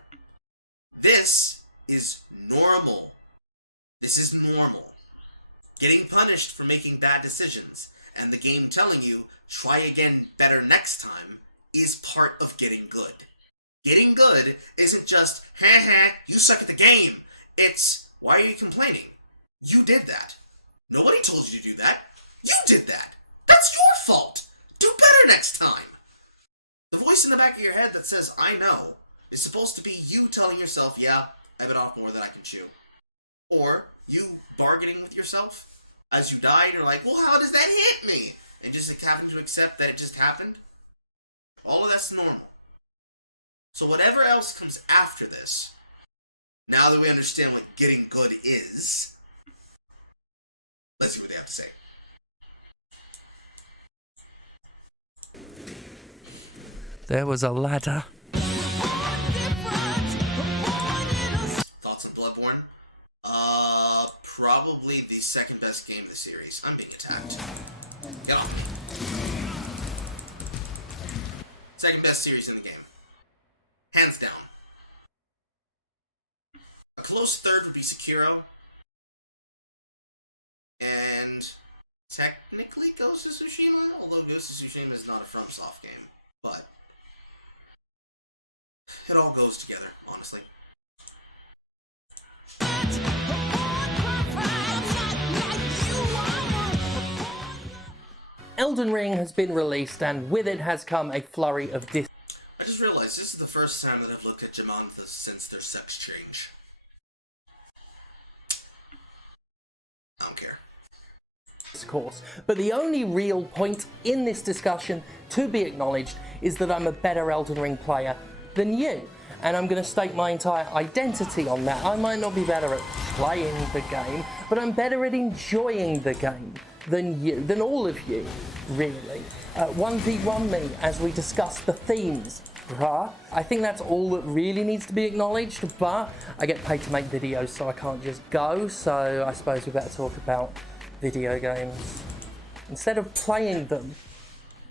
This is normal. This is normal. Getting punished for making bad decisions, and the game telling you, try again better next time, is part of getting good. Getting good isn't just, you suck at the game. It's, why are you complaining? You did that. Nobody told you to do that. You did that. That's your fault. Do better next time. The voice in the back of your head that says, I know, is supposed to be you telling yourself, yeah, I bit off more than I can chew. Or you bargaining with yourself as you die and you're like, well, how does that hit me? And just having to accept that it just happened. All of that's normal. So whatever else comes after this, now that we understand what getting good is, let's see what they have to say. There was a ladder. Thoughts on Bloodborne? Probably the second best game of the series. I'm being attacked. Get off me. Second best series in the game. Hands down. A close third would be Sekiro. And technically Ghost of Tsushima, although Ghost of Tsushima is not a FromSoft game. But it all goes together, honestly. Elden Ring has been released, and with it has come a flurry of I just realized this is the first time that I've looked at Jamantha since their sex change. I don't care. discourse. But the only real point in this discussion to be acknowledged is that I'm a better Elden Ring player than you. And I'm going to stake my entire identity on that. I might not be better at playing the game, but I'm better at enjoying the game than you, than all of you, really. 1v1 me as we discuss the themes, bruh. I think that's all that really needs to be acknowledged, but I get paid to make videos, so I can't just go, so I suppose we better talk about video games instead of playing them.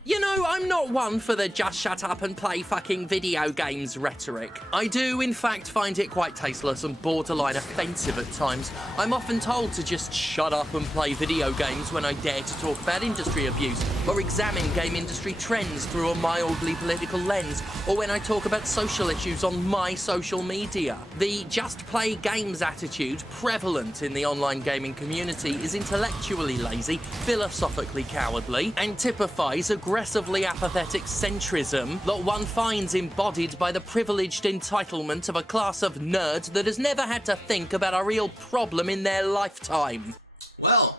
You know, I'm not one for the just shut up and play fucking video games rhetoric. I do, in fact, find it quite tasteless and borderline offensive at times. I'm often told to just shut up and play video games when I dare to talk about industry abuse, or examine game industry trends through a mildly political lens, or when I talk about social issues on my social media. The just play games attitude prevalent in the online gaming community is intellectually lazy, philosophically cowardly, and typifies aggressively apathetic centrism that one finds embodied by the privileged entitlement of a class of nerds that has never had to think about a real problem in their lifetime. Well,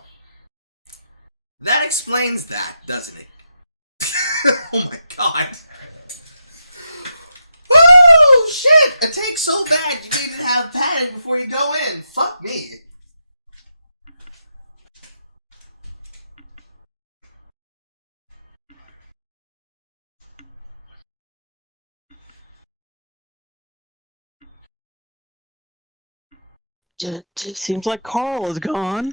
that explains that, doesn't it? Oh my god. Woo! Shit! It takes so bad you need to have padding before you go in. Fuck me. It seems like Carl is gone.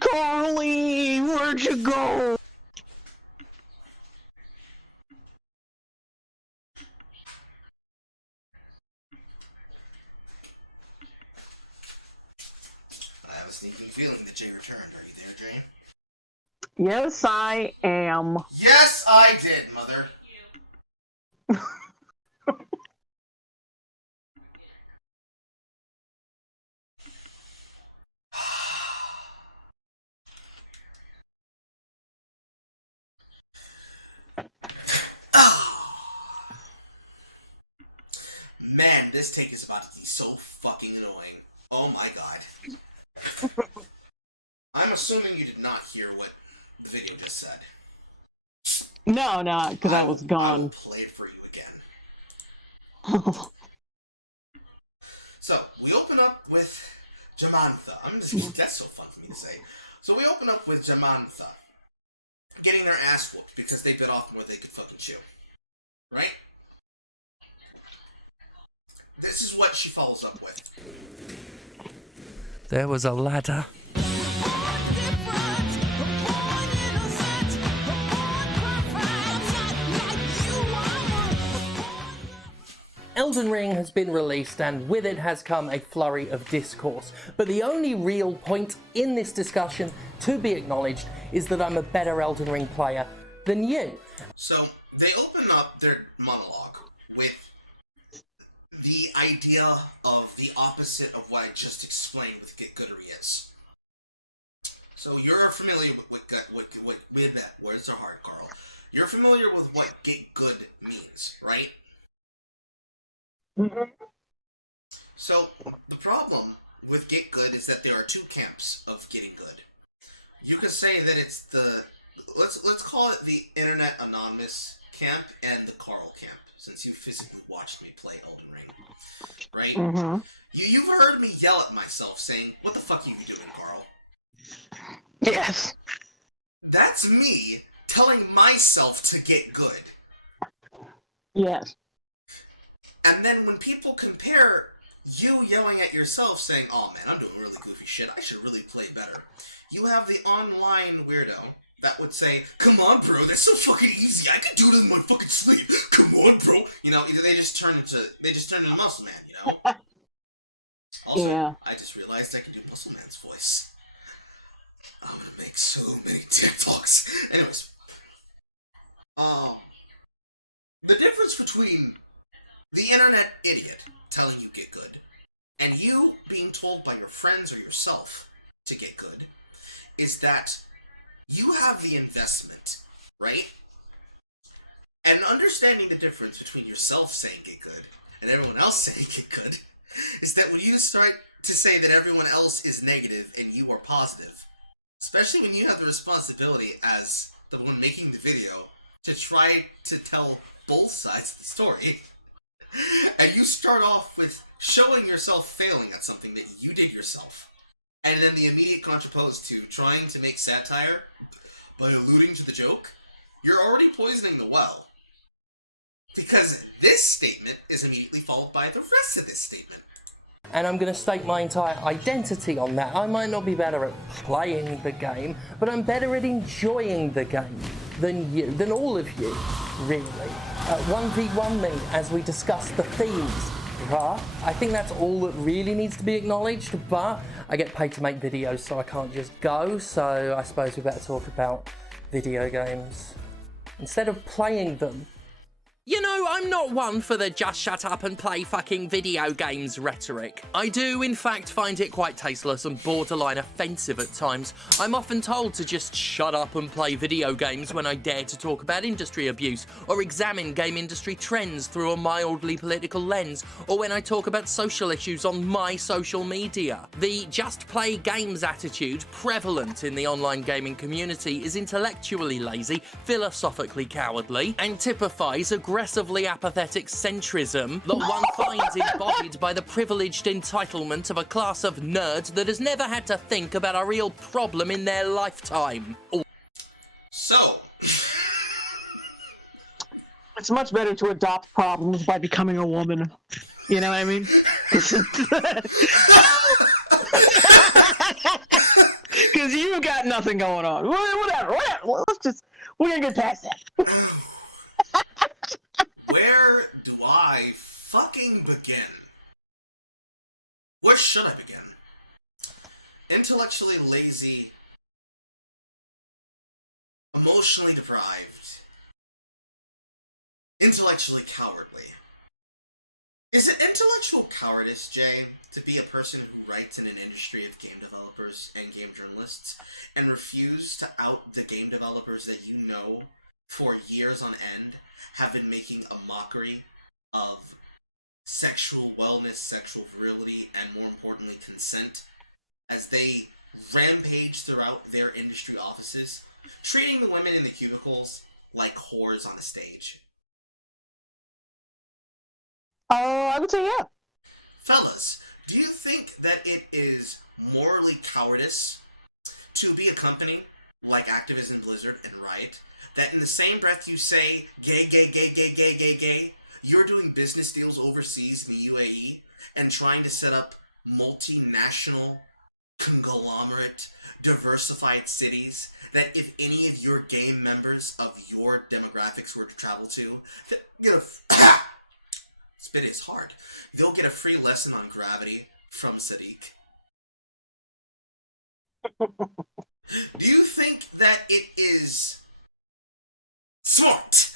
Carly, where'd you go? I have a sneaking feeling that Jay returned. Are you there, Jay? Yes, I am. Yes, I did, mother. Man, this take is about to be so fucking annoying. Oh my god. I'm assuming you did not hear what the video just said. No, because I was I'll gone. play it for you again. So, we open up with Jamantha. That's so fun for me to say. So we open up with Jamantha getting their ass whooped because they bit off more than they could fucking chew. Right? This is what she follows up with. There was a ladder. Elden Ring has been released, and with it has come a flurry of discourse. But the only real point in this discussion to be acknowledged is that I'm a better Elden Ring player than you. So they open up their monologue with the idea of the opposite of what I just explained with GitGuddery is. So you're familiar with words are hard, Carl. You're familiar with what GitGud means, right? Mhm. So the problem with GitGud is that there are two camps of GittingGud. You could say that it's the let's call it the Internet Anonymous camp and the Carl camp, since you physically watched me play Elden Ring, right? Mhm. You've heard me yell at myself saying, "What the fuck are you doing, Carl?" Yes. That's me telling myself to get good. Yes. And then when people compare you yelling at yourself saying, "Oh man, I'm doing really goofy shit, I should really play better," you have the online weirdo that would say, "Come on, bro, that's so fucking easy, I can do it in my fucking sleep, come on, bro." You know, they just turn into Muscle Man, you know? Also, Yeah. I just realized I can do Muscle Man's voice. I'm gonna make so many TikToks. Anyways. The difference between the internet idiot telling you get good and you being told by your friends or yourself to get good is that you have the investment, right? And understanding the difference between yourself saying get good and everyone else saying get good is that when you start to say that everyone else is negative and you are positive, especially when you have the responsibility as the one making the video to try to tell both sides of the story, and you start off with showing yourself failing at something that you did yourself, and then the immediate contrapose to trying to make satire by alluding to the joke, you're already poisoning the well. Because this statement is immediately followed by the rest of this statement. And I'm going to stake my entire identity on that. I might not be better at playing the game, but I'm better at enjoying the game than all of you, really. 1v1 me as we discuss the themes. I think that's all that really needs to be acknowledged, but I get paid to make videos, so I can't just go, so I suppose we better talk about video games instead of playing them. You know, I'm not one for the just shut up and play fucking video games rhetoric. I do, in fact, find it quite tasteless and borderline offensive at times. I'm often told to just shut up and play video games when I dare to talk about industry abuse, or examine game industry trends through a mildly political lens, or when I talk about social issues on my social media. The just play games attitude prevalent in the online gaming community is intellectually lazy, philosophically cowardly, and typifies aggressively apathetic centrism that one finds embodied by the privileged entitlement of a class of nerds that has never had to think about a real problem in their lifetime. So, It's much better to adopt problems by becoming a woman. You know what I mean? Because you got nothing going on. Whatever. We're gonna get past that. where do I fucking begin? Where should I begin? Intellectually lazy, emotionally deprived, intellectually cowardly. Is it intellectual cowardice, Jay, to be a person who writes in an industry of game developers and game journalists and refuse to out the game developers that you know for years on end have been making a mockery of sexual wellness, sexual virility, and more importantly, consent as they rampage throughout their industry offices, treating the women in the cubicles like whores on a stage? I would say yeah. Fellas, do you think that it is morally cowardice to be a company like Activision Blizzard and Riot that in the same breath you say gay, you're doing business deals overseas in the UAE and trying to set up multinational, conglomerate, diversified cities that if any of your game members of your demographics were to travel to, get a spit is hard. They'll get a free lesson on gravity from Sadiq. Do you think that it is smart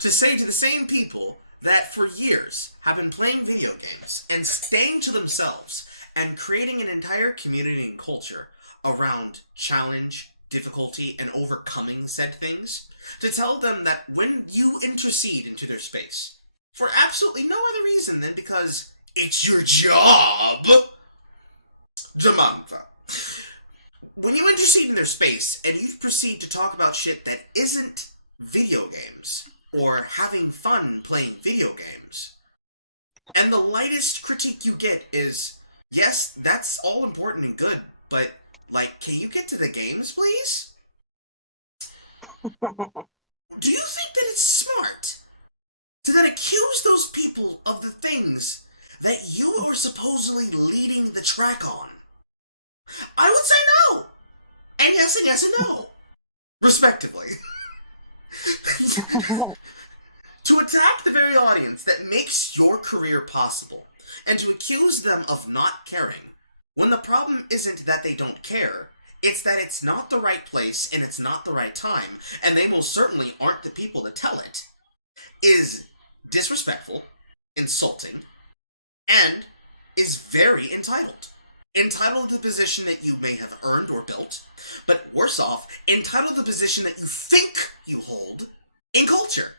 to say to the same people that for years have been playing video games and staying to themselves and creating an entire community and culture around challenge, difficulty, and overcoming said things, to tell them that when you intercede into their space, for absolutely no other reason than because it's your job, Jamantha, when you intercede in their space and you proceed to talk about shit that isn't video games or having fun playing video games, and the lightest critique you get is, yes, that's all important and good, but, like, can you get to the games, please? Do you think that it's smart to then accuse those people of the things that you are supposedly leading the track on? I would say no. And yes and no. Respectively. To attack the very audience that makes your career possible, and to accuse them of not caring, when the problem isn't that they don't care, it's that it's not the right place and it's not the right time, and they most certainly aren't the people to tell it, is disrespectful, insulting, and is very entitled. Entitled to the position that you may have earned or built, but worse off, entitled to the position that you think you hold in culture.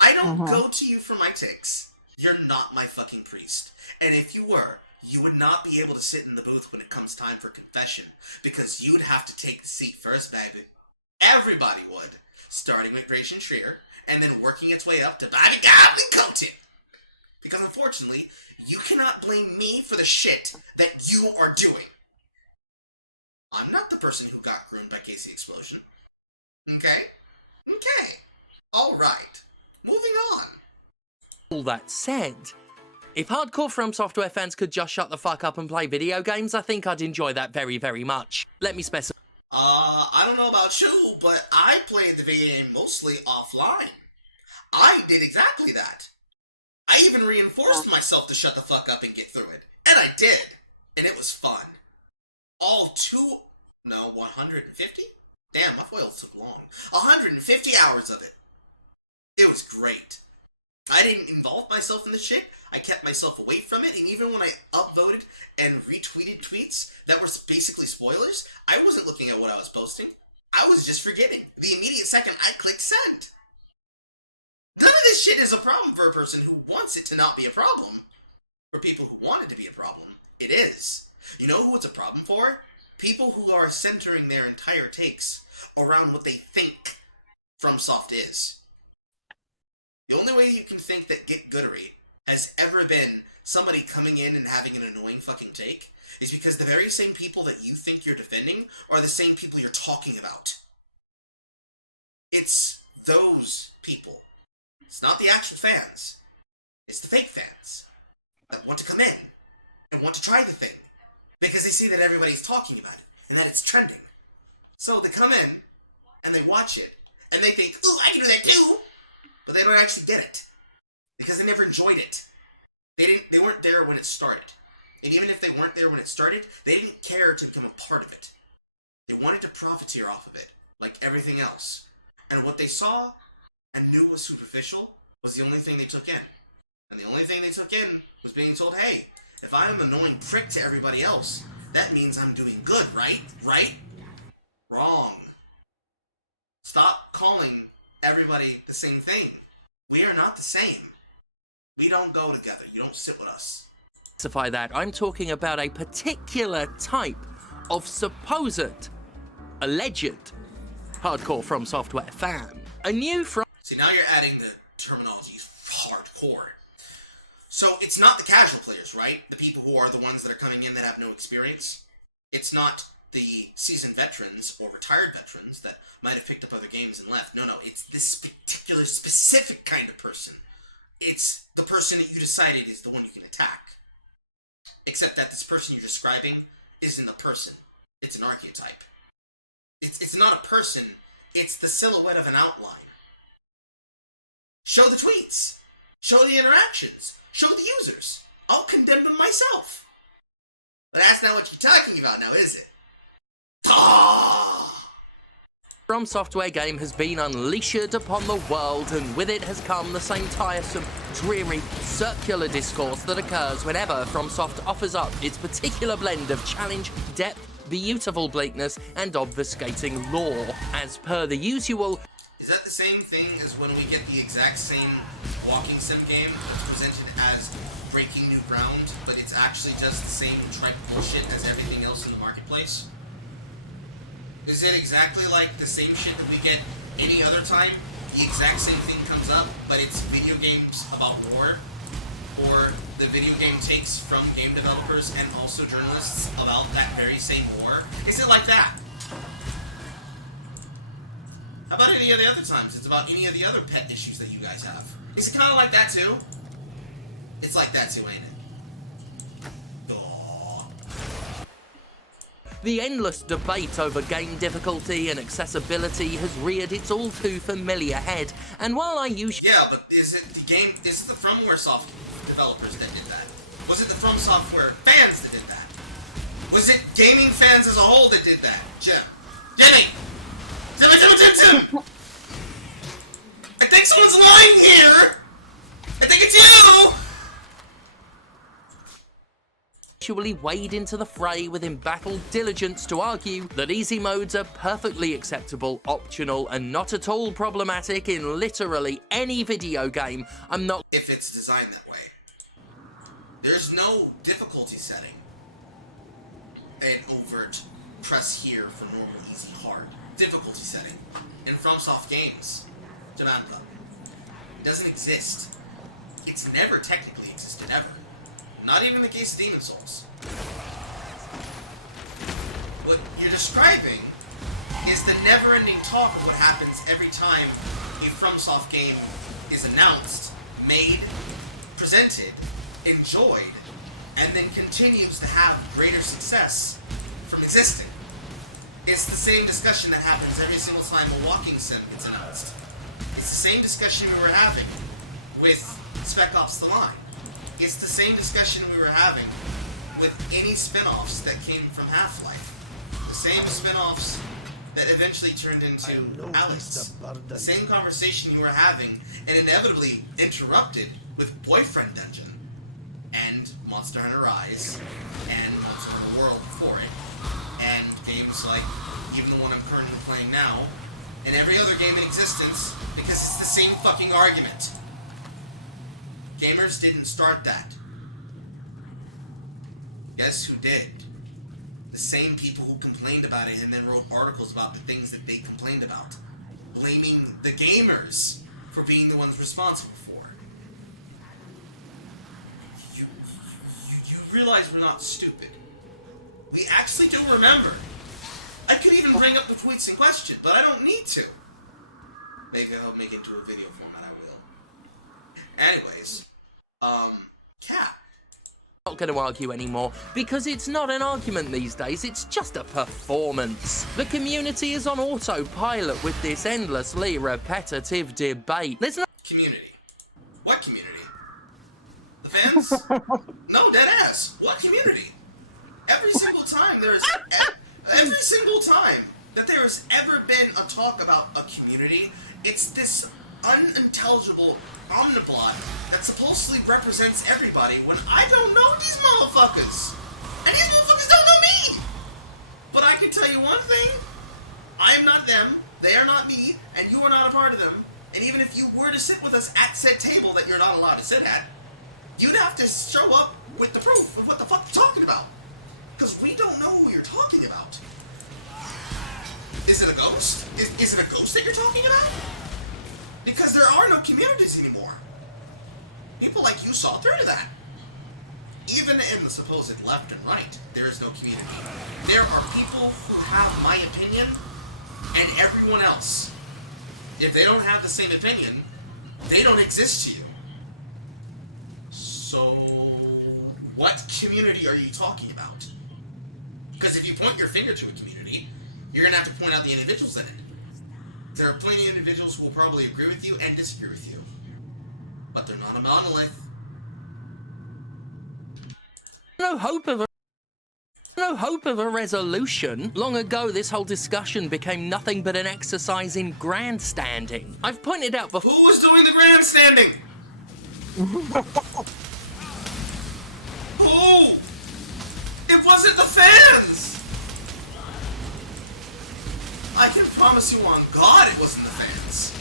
I don't go to you for my takes. You're not my fucking priest. And if you were, you would not be able to sit in the booth when it comes time for confession, because you'd have to take the seat first, baby. Everybody would, starting with Grayson Schreier, and then working its way up to Bobby Goblin Coating. Because unfortunately, you cannot blame me for the shit that you are doing. I'm not the person who got groomed by Casey Explosion. Okay? Okay. Alright. Moving on. All that said, if hardcore From Software fans could just shut the fuck up and play video games, I think I'd enjoy that very, very much. Let me specify. I don't know about you, but I played the video game mostly offline. I did exactly that. I even reinforced myself to shut the fuck up and get through it. And I did. And it was fun. 150? Damn, my foil took long. 150 hours of it. It was great. I didn't involve myself in the shit. I kept myself away from it, and even when I upvoted and retweeted tweets that were basically spoilers, I wasn't looking at what I was posting. I was just forgetting. The immediate second I clicked send. None of this shit is a problem for a person who wants it to not be a problem. For people who want it to be a problem, it is. You know who it's a problem for? People who are centering their entire takes around what they think FromSoft is. The only way you can think that GitGoodery has ever been somebody coming in and having an annoying fucking take is because the very same people that you think you're defending are the same people you're talking about. It's those people. It's not the actual fans. It's the fake fans that want to come in and want to try the thing because they see that everybody's talking about it and that it's trending. So they come in and they watch it and they think, "Ooh, I can do that too," but they don't actually get it because they never enjoyed it. They weren't there when it started, and even if they weren't there when it started, they didn't care to become a part of it. They wanted to profiteer off of it, like everything else. And what they saw and knew was superficial was the only thing they took in. And the only thing they took in was being told, hey, if I'm an annoying prick to everybody else, that means I'm doing good, right? Right? Wrong. Stop calling everybody the same thing. We are not the same. We don't go together. You don't sit with us. Specify that I'm talking about a particular type of supposed, alleged, hardcore From Software fan. A new From... See, now you're adding the terminology hardcore. So it's not the casual players, right? The people who are the ones that are coming in that have no experience. It's not the seasoned veterans or retired veterans that might have picked up other games and left. No, it's this particular specific kind of person. It's the person that you decided is the one you can attack. Except that this person you're describing isn't a person. It's an archetype. It's not a person. It's the silhouette of an outline. Show the tweets. Show the interactions. Show the users. I'll condemn them myself. But that's not what you're talking about now, is it? From Software game has been unleashed upon the world, and with it has come the same tiresome, dreary, circular discourse that occurs whenever FromSoft offers up its particular blend of challenge, depth, beautiful bleakness, and obfuscating lore. As per the usual, is that the same thing as when we get the exact same walking sim game presented as breaking new ground, but it's actually just the same tripe bullshit as everything else in the marketplace? Is it exactly like the same shit that we get any other time? The exact same thing comes up, but it's video games about war? Or the video game takes from game developers and also journalists about that very same war? Is it like that? How about any of the other times? It's about any of the other pet issues that you guys have. Is it kind of like that too? It's like that too, ain't it? the endless debate over game difficulty and accessibility has reared its all too familiar head, and while I usually... Yeah, but is it the FromWaresoft developers that did that? Was it the From Software fans that did that? Was it gaming fans as a whole that did that? Jimmy! Tim! I think someone's lying here! I think it's you! Actually wade into the fray with embattled diligence to argue that easy modes are perfectly acceptable, optional, and not at all problematic in literally any video game. I'm not... If it's designed that way. There's no difficulty setting. An overt press here for normal, easy, hard. Difficulty setting. In FromSoft games, Jimqusition, doesn't exist. It's never technically existed, ever. Not even in the case of Demon Souls. What you're describing is the never-ending talk of what happens every time a FromSoft game is announced, made, presented, enjoyed, and then continues to have greater success from existing. It's the same discussion that happens every single time a walking sim gets announced. It's the same discussion we were having with Spec Ops: The Line. It's the same discussion we were having with any spin-offs that came from Half-Life. The same spin-offs that eventually turned into Alex. The same conversation you were having and inevitably interrupted with Boyfriend Dungeon and Monster Hunter Rise and Monster Hunter World before it and games like even the one I'm currently playing now and every other game in existence because it's the same fucking argument. Gamers didn't start that. Guess who did? The same people who complained about it and then wrote articles about the things that they complained about. Blaming the gamers for being the ones responsible for. You realize we're not stupid. We actually do remember. I could even bring up the tweets in question, but I don't need to. Maybe I'll make it into a video format, I will. Anyways, Cat. Not going to argue anymore, because it's not an argument these days, it's just a performance. The community is on autopilot with this endlessly repetitive debate. There's no... Community. What community? The fans? No, dead ass. What community? Every single time every single time that there has ever been a talk about a community, it's this unintelligible omniblot that supposedly represents everybody when I don't know these motherfuckers. And these motherfuckers don't know me. But I can tell you one thing. I am not them, they are not me, and you are not a part of them. And even if you were to sit with us at said table that you're not allowed to sit at, you'd have to show up with the proof of what the fuck you're talking about. Because we don't know who you're talking about. Is it a ghost? Is it a ghost that you're talking about? Because there are no communities anymore. People like you saw through to that. Even in the supposed left and right, there is no community. There are people who have my opinion and everyone else. If they don't have the same opinion, they don't exist to you. So, what community are you talking about? Because if you point your finger to a community, you're going to have to point out the individuals in it. There are plenty of individuals who will probably agree with you and disagree with you. But they're not a monolith. No hope of a resolution. Long ago, this whole discussion became nothing but an exercise in grandstanding. I've pointed out before. Who was doing the grandstanding? Who? It wasn't the fans! I can promise you on God it wasn't the fans.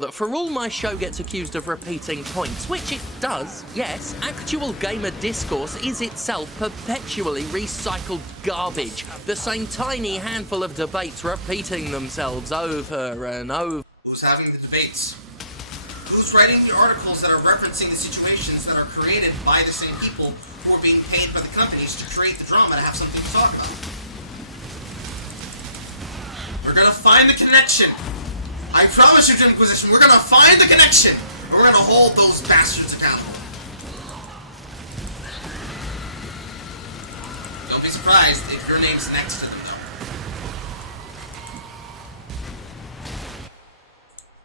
That for all my show gets accused of repeating points, which it does, yes, actual gamer discourse is itself perpetually recycled garbage. The same tiny handful of debates repeating themselves over and over. Who's having the debates? Who's writing the articles that are referencing the situations that are created by the same people who are being paid by the companies to create the drama to have something to talk about? We're gonna find the connection. I promise you, Jimqusition, we're gonna find the connection, and we're gonna hold those bastards accountable. Don't be surprised if your name's next to them, though.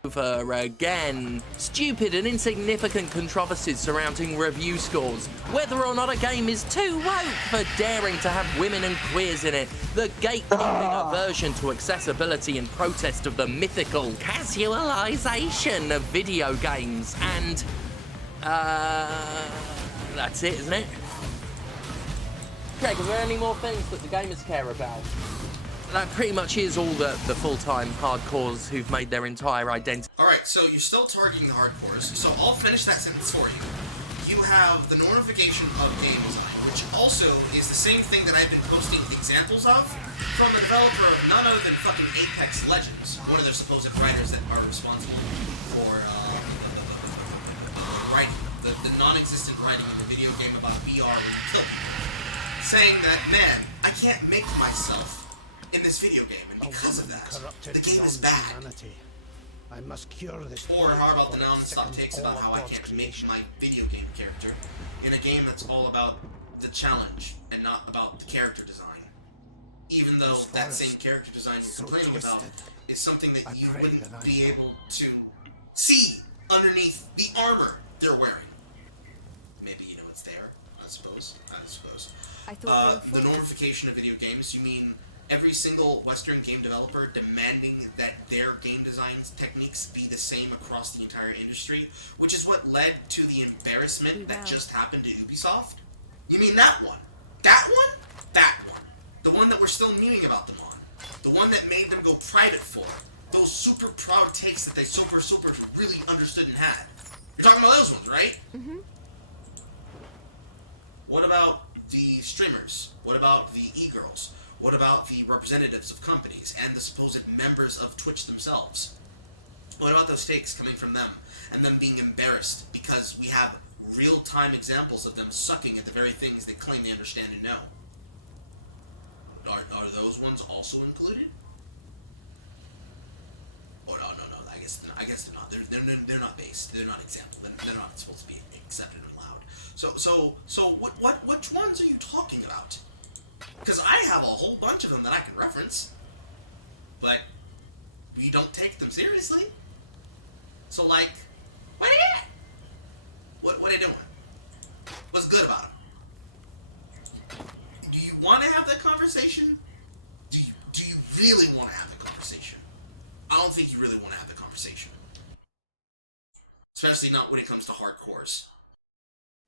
Over again. Stupid and insignificant controversies surrounding review scores. Whether or not a game is too woke for daring to have women and queers in it. The gatekeeping aversion to accessibility in protest of the mythical casualization of video games. And, that's it, isn't it? Greg, are there any more things that the gamers care about? That pretty much is all the full-time hardcores who've made their entire identity. Alright, so you're still targeting the hardcores, so I'll finish that sentence for you. You have the normification of game design, which also is the same thing that I've been posting examples of from a developer of none other than fucking Apex Legends, one of their supposed writers that are responsible for writing, the non-existent writing in the video game about VR and kill people, saying that, man, I can't make myself in this video game, and because of that, the game is bad. I must cure this. Or how about the non-stop takes about how I can't make my video game character in a game that's all about the challenge and not about the character design? Even though that same character design you're complaining about is something that you wouldn't be able to see underneath the armor they're wearing. Maybe you know it's there, I suppose. I thought the normification of video games, you mean every single Western game developer demanding that their game design techniques be the same across the entire industry, which is what led to the embarrassment that just happened to Ubisoft? You mean that one? That one? That one. The one that we're still memeing about them on. The one that made them go private for. Those super proud takes that they super really understood and had. You're talking about those ones, right? Mm-hmm. What about the streamers? What about the e-girls? What about the representatives of companies and the supposed members of Twitch themselves? What about those takes coming from them and them being embarrassed because we have real-time examples of them sucking at the very things they claim they understand and know? Are those ones also included? Oh no, I guess they're not. They're not based. They're not example. They're not supposed to be accepted and allowed. So which ones are you talking about? Because I have a whole bunch of them that I can reference, but we don't take them seriously. So, like, what are you at? What are you doing? What's good about them? Do you want to have that conversation? Do you really want to have the conversation? I don't think you really want to have the conversation. Especially not when it comes to hardcores.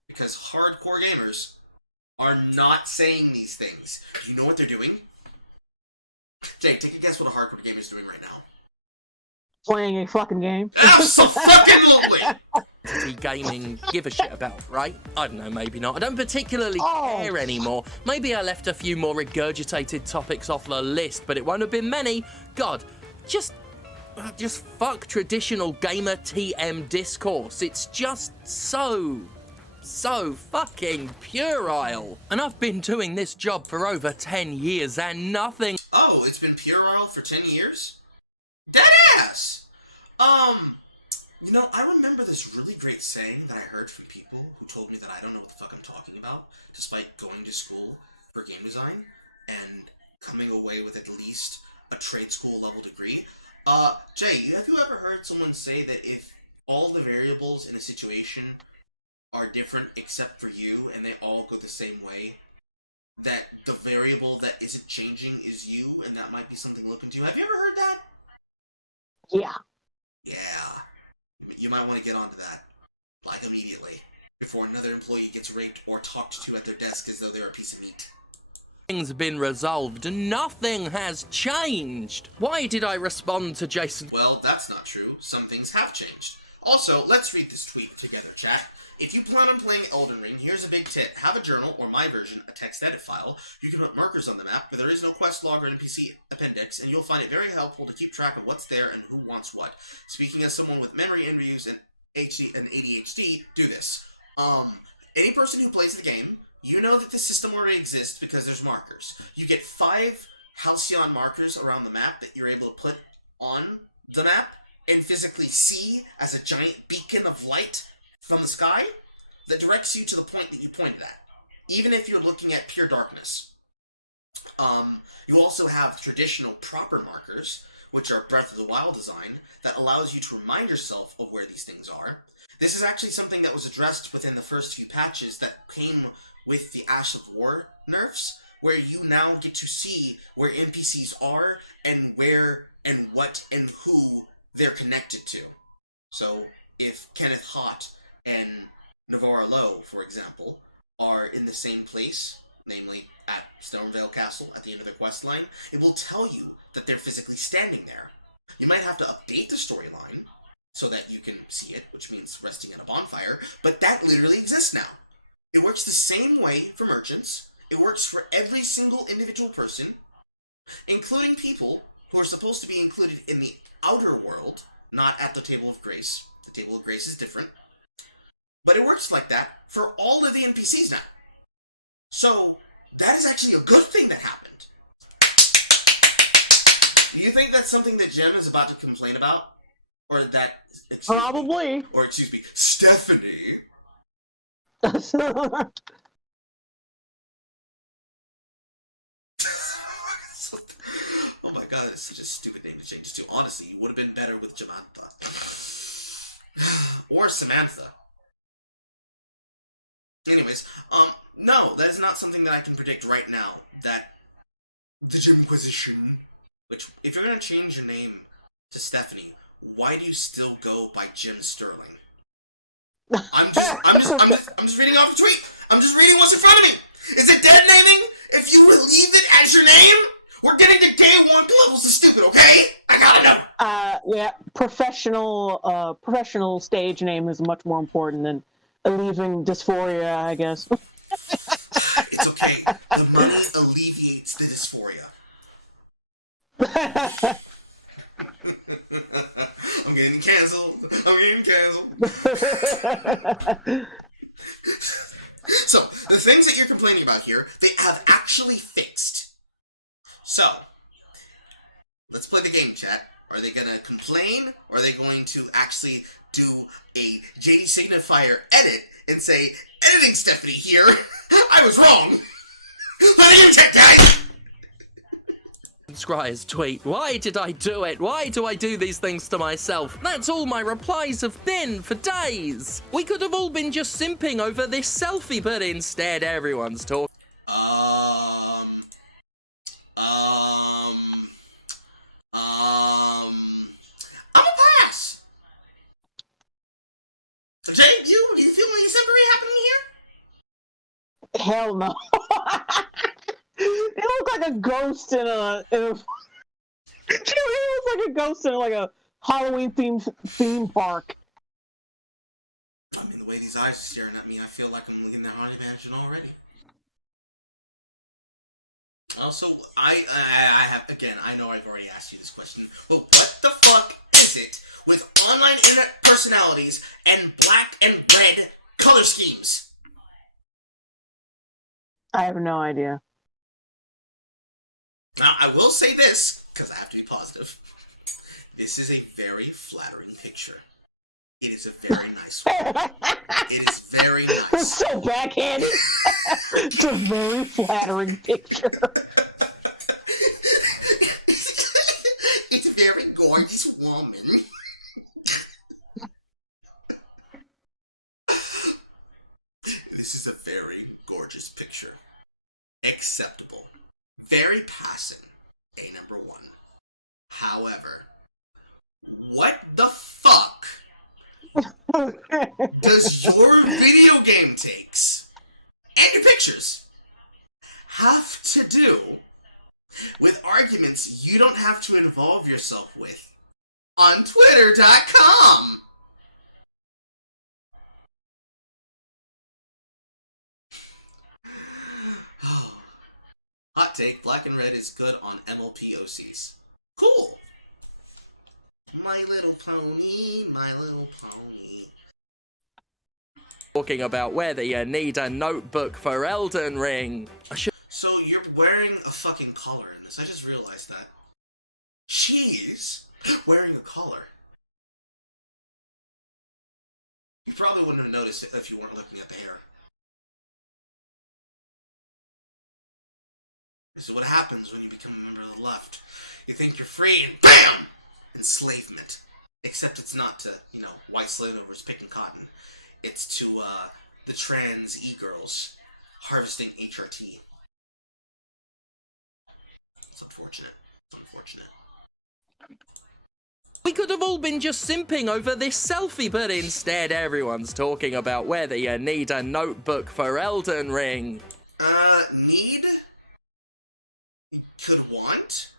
Because hardcore gamers are not saying these things. You know what they're doing? Jake, take a guess what a hardcore gamer is doing right now. Playing a fucking game. Absolutely! Gaming give a shit about, right? I don't know, maybe not. I don't particularly care anymore. Maybe I left a few more regurgitated topics off the list, but it won't have been many. God, just Just fuck traditional gamer TM discourse. It's just so fucking puerile. And I've been doing this job for over 10 years and nothing... Oh, it's been puerile for 10 years? Deadass! You know, I remember this really great saying that I heard from people who told me that I don't know what the fuck I'm talking about, despite going to school for game design and coming away with at least a trade school level degree. Jay, have you ever heard someone say that if all the variables in a situation are different except for you and they all go the same way, that the variable that isn't changing is you, and that might be something to look into? Have you ever heard that? Yeah. Yeah. You might want to get onto that, like, immediately, before another employee gets raped or talked to at their desk as though they're a piece of meat. Things have been resolved. Nothing has changed. Why did I respond to Jason? Well, that's not true. Some things have changed. Also, let's read this tweet together, chat. If you plan on playing Elden Ring, here's a big tip. Have a journal, or my version, a text edit file. You can put markers on the map, but there is no quest log or NPC appendix, and you'll find it very helpful to keep track of what's there and who wants what. Speaking as someone with memory issues and ADHD, do this. Any person who plays the game, you know that the system already exists because there's markers. You get 5 halcyon markers around the map that you're able to put on the map and physically see as a giant beacon of light from the sky that directs you to the point that you pointed at, even if you're looking at pure darkness. You also have traditional proper markers, which are Breath of the Wild design, that allows you to remind yourself of where these things are. This is actually something that was addressed within the first few patches that came with the Ash of War nerfs, where you now get to see where NPCs are and where and what and who they're connected to. So, if Kenneth Hott and Navarra Lowe, for example, are in the same place, namely at Stonevale Castle at the end of their quest line, it will tell you that they're physically standing there. You might have to update the storyline so that you can see it, which means resting at a bonfire, but that literally exists now. It works the same way for merchants. It works for every single individual person, including people who are supposed to be included in the outer world, not at the Table of Grace. The Table of Grace is different. But it works like that for all of the NPCs now. So, that is actually a good thing that happened. Do you think that's something that Jim is about to complain about? Or that... Probably. Or, excuse me, Stephanie... Oh my god, that's such a stupid name to change to. Honestly, you would have been better with Jamantha. Or Samantha. Anyways, no, that is not something that I can predict right now. That the Jimquisition, which, if you're gonna change your name to Stephanie, why do you still go by Jim Sterling? I'm just reading off a tweet. I'm just reading what's in front of me. Is it dead naming? If you leave it as your name, we're getting to day 1 levels of stupid, okay? I gotta know. Yeah, professional stage name is much more important than leaving dysphoria, I guess. It's okay. The money alleviates the dysphoria. I'm getting canceled. So, the things that you're complaining about here, they have actually fixed. So, let's play the game, chat. Are they gonna complain, or are they going to actually do a JD Signifier edit and say, editing Stephanie here, I was wrong. Let me check, guys. Scryer's tweet. Why did I do it? Why do I do these things to myself? That's all my replies have been for days. We could have all been just simping over this selfie, but instead everyone's talking. I'm a pass. Jay, you feel any simpery happening here? Hell no. It looks like a ghost in a it looks like a ghost in like a Halloween theme park. I mean, the way these eyes are staring at me, I feel like I'm looking at Haunted Mansion already. Also, I have, again, I know I've already asked you this question, but what the fuck replace it with online internet personalities and black and red color schemes? I have no idea. Now, I will say this, because I have to be positive. This is a very flattering picture. It is a very nice one. It is very It's nice. so backhanded. It's a very flattering picture. It's a very gorgeous woman. This is a very gorgeous picture. Acceptable. Very passing. A #1. However, what the fuck does your video game takes and your pictures have to do with arguments you don't have to involve yourself with on Twitter.com? Hot take, black and red is good on MLP OCs. Cool. My Little Pony, My Little Pony. Talking about whether you need a notebook for Elden Ring. So you're wearing a fucking collar in this. I just realized that. She's wearing a collar. You probably wouldn't have noticed it if you weren't looking at the hair. This is what happens when you become a member of the left. You think you're free and BAM! Enslavement. Except it's not to, white slave owners picking cotton. It's to, the trans e-girls harvesting HRT. It's unfortunate. It's unfortunate. We could have all been just simping over this selfie, but instead everyone's talking about whether you need a notebook for Elden Ring. Need? Could want?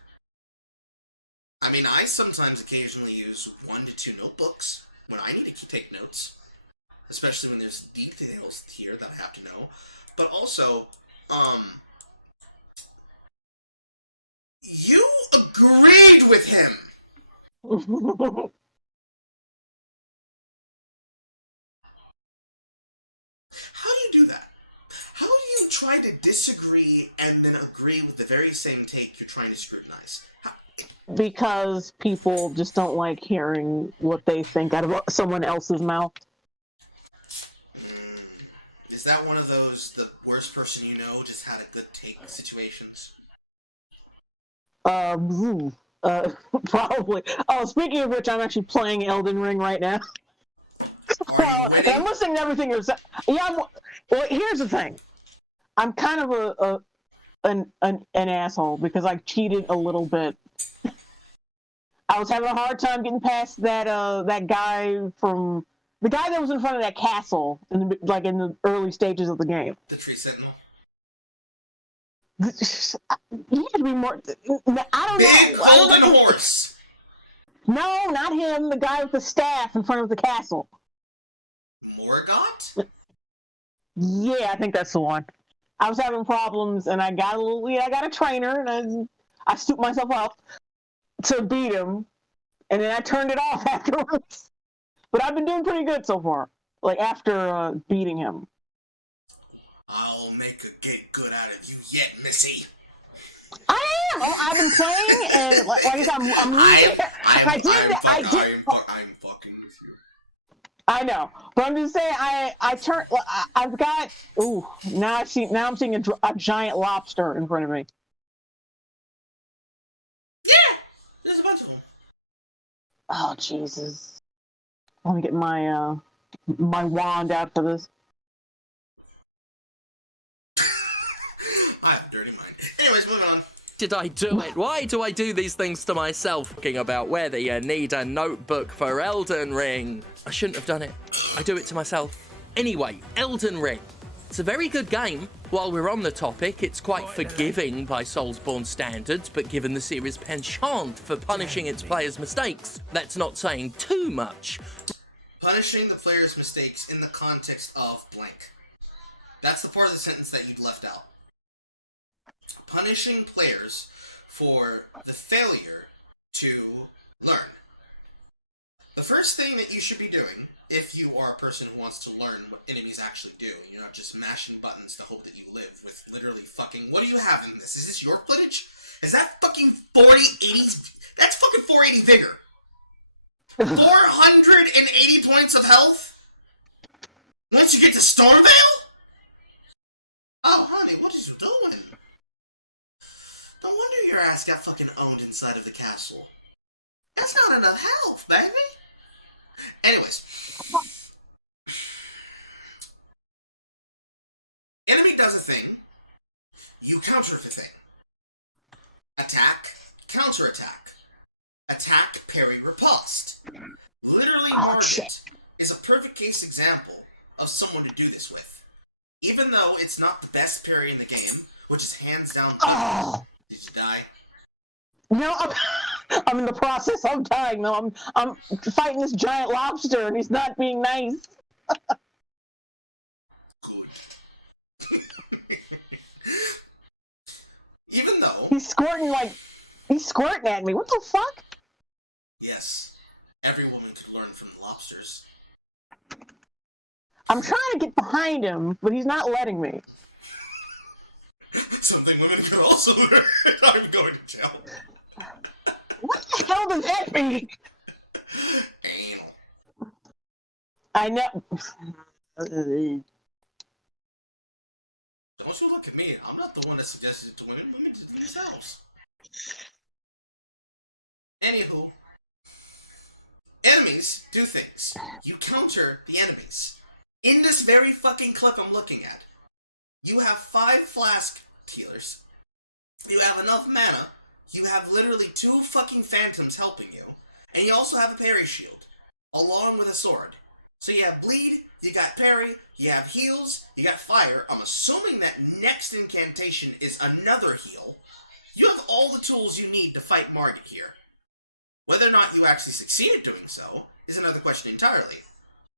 I mean, I sometimes occasionally use 1 to 2 notebooks when I need to take notes. Especially when there's details here that I have to know. But also, you agreed with him! How do you do that? How do you try to disagree and then agree with the very same take you're trying to scrutinize? Because people just don't like hearing what they think out of someone else's mouth. Is that one of those, the worst person you know just had a good take situations? Probably. Oh, speaking of which, I'm actually playing Elden Ring right now. And I'm listening to everything you're saying. Yeah, well, here's the thing. I'm kind of an asshole because I cheated a little bit. I was having a hard time getting past that guy from the guy that was in front of that castle in the early stages of the game. The Tree Sentinel? He had to be more. I don't Big know. I don't golden know. horse! No, not him. The guy with the staff in front of the castle. Morgott? Yeah, I think that's the one. I was having problems, and I got a trainer, and I stooped myself up to beat him, and then I turned it off afterwards. But I've been doing pretty good so far, after beating him. I'll make a get good out of you yet, Missy. I am! I've been playing, and like I said, I'm losing. I'm fucking with you. I know, but I'm just saying. I've got. Ooh, now I'm seeing a giant lobster in front of me. Yeah, there's a bunch of them. Oh Jesus! Let me get my my wand out for this. I have a dirty mind. Anyways, moving on. Did I do it? Why do I do these things to myself? Talking about whether you need a notebook for Elden Ring. I shouldn't have done it. I do it to myself. Anyway, Elden Ring. It's a very good game. While we're on the topic, it's quite forgiving by Soulsborne standards, but given the series' penchant for punishing its players' mistakes, that's not saying too much. Punishing the player's mistakes in the context of blank. That's the part of the sentence that you'd left out. Punishing players for the failure to learn. first thing that you should be doing, if you are a person who wants to learn what enemies actually do, you're not just mashing buttons to hope that you live with literally fucking... What do you have in this? Is this your footage? Is that fucking 80... That's fucking 480 vigor. 480 points of health? Once you get to Stormvale? Oh, honey, what is you doing? No wonder your ass got fucking owned inside of the castle. That's not enough health, baby. Anyways. Enemy does a thing. You counter the thing. Attack, counterattack. Attack, parry, riposte. Literally, Margit is a perfect case example of someone to do this with. Even though it's not the best parry in the game, which is hands down... Did you die? No, I'm in the process of dying, though. I'm fighting this giant lobster, and he's not being nice. Good. Even though... He's squirting at me. What the fuck? Yes. Every woman could learn from the lobsters. I'm trying to get behind him, but he's not letting me. Something women could also learn. I'm going to jail. What the hell does that mean? Anal. I know. Don't you look at me. I'm not the one that suggested it to women. Women did it themselves. Anywho. Enemies do things. You counter the enemies. In this very fucking clip I'm looking at, you have 5 flask healers. You have enough mana. You have literally 2 fucking phantoms helping you. And you also have a parry shield. Along with a sword. So you have bleed, you got parry, you have heals, you got fire. I'm assuming that next incantation is another heal. You have all the tools you need to fight Margit here. Whether or not you actually succeeded doing so is another question entirely.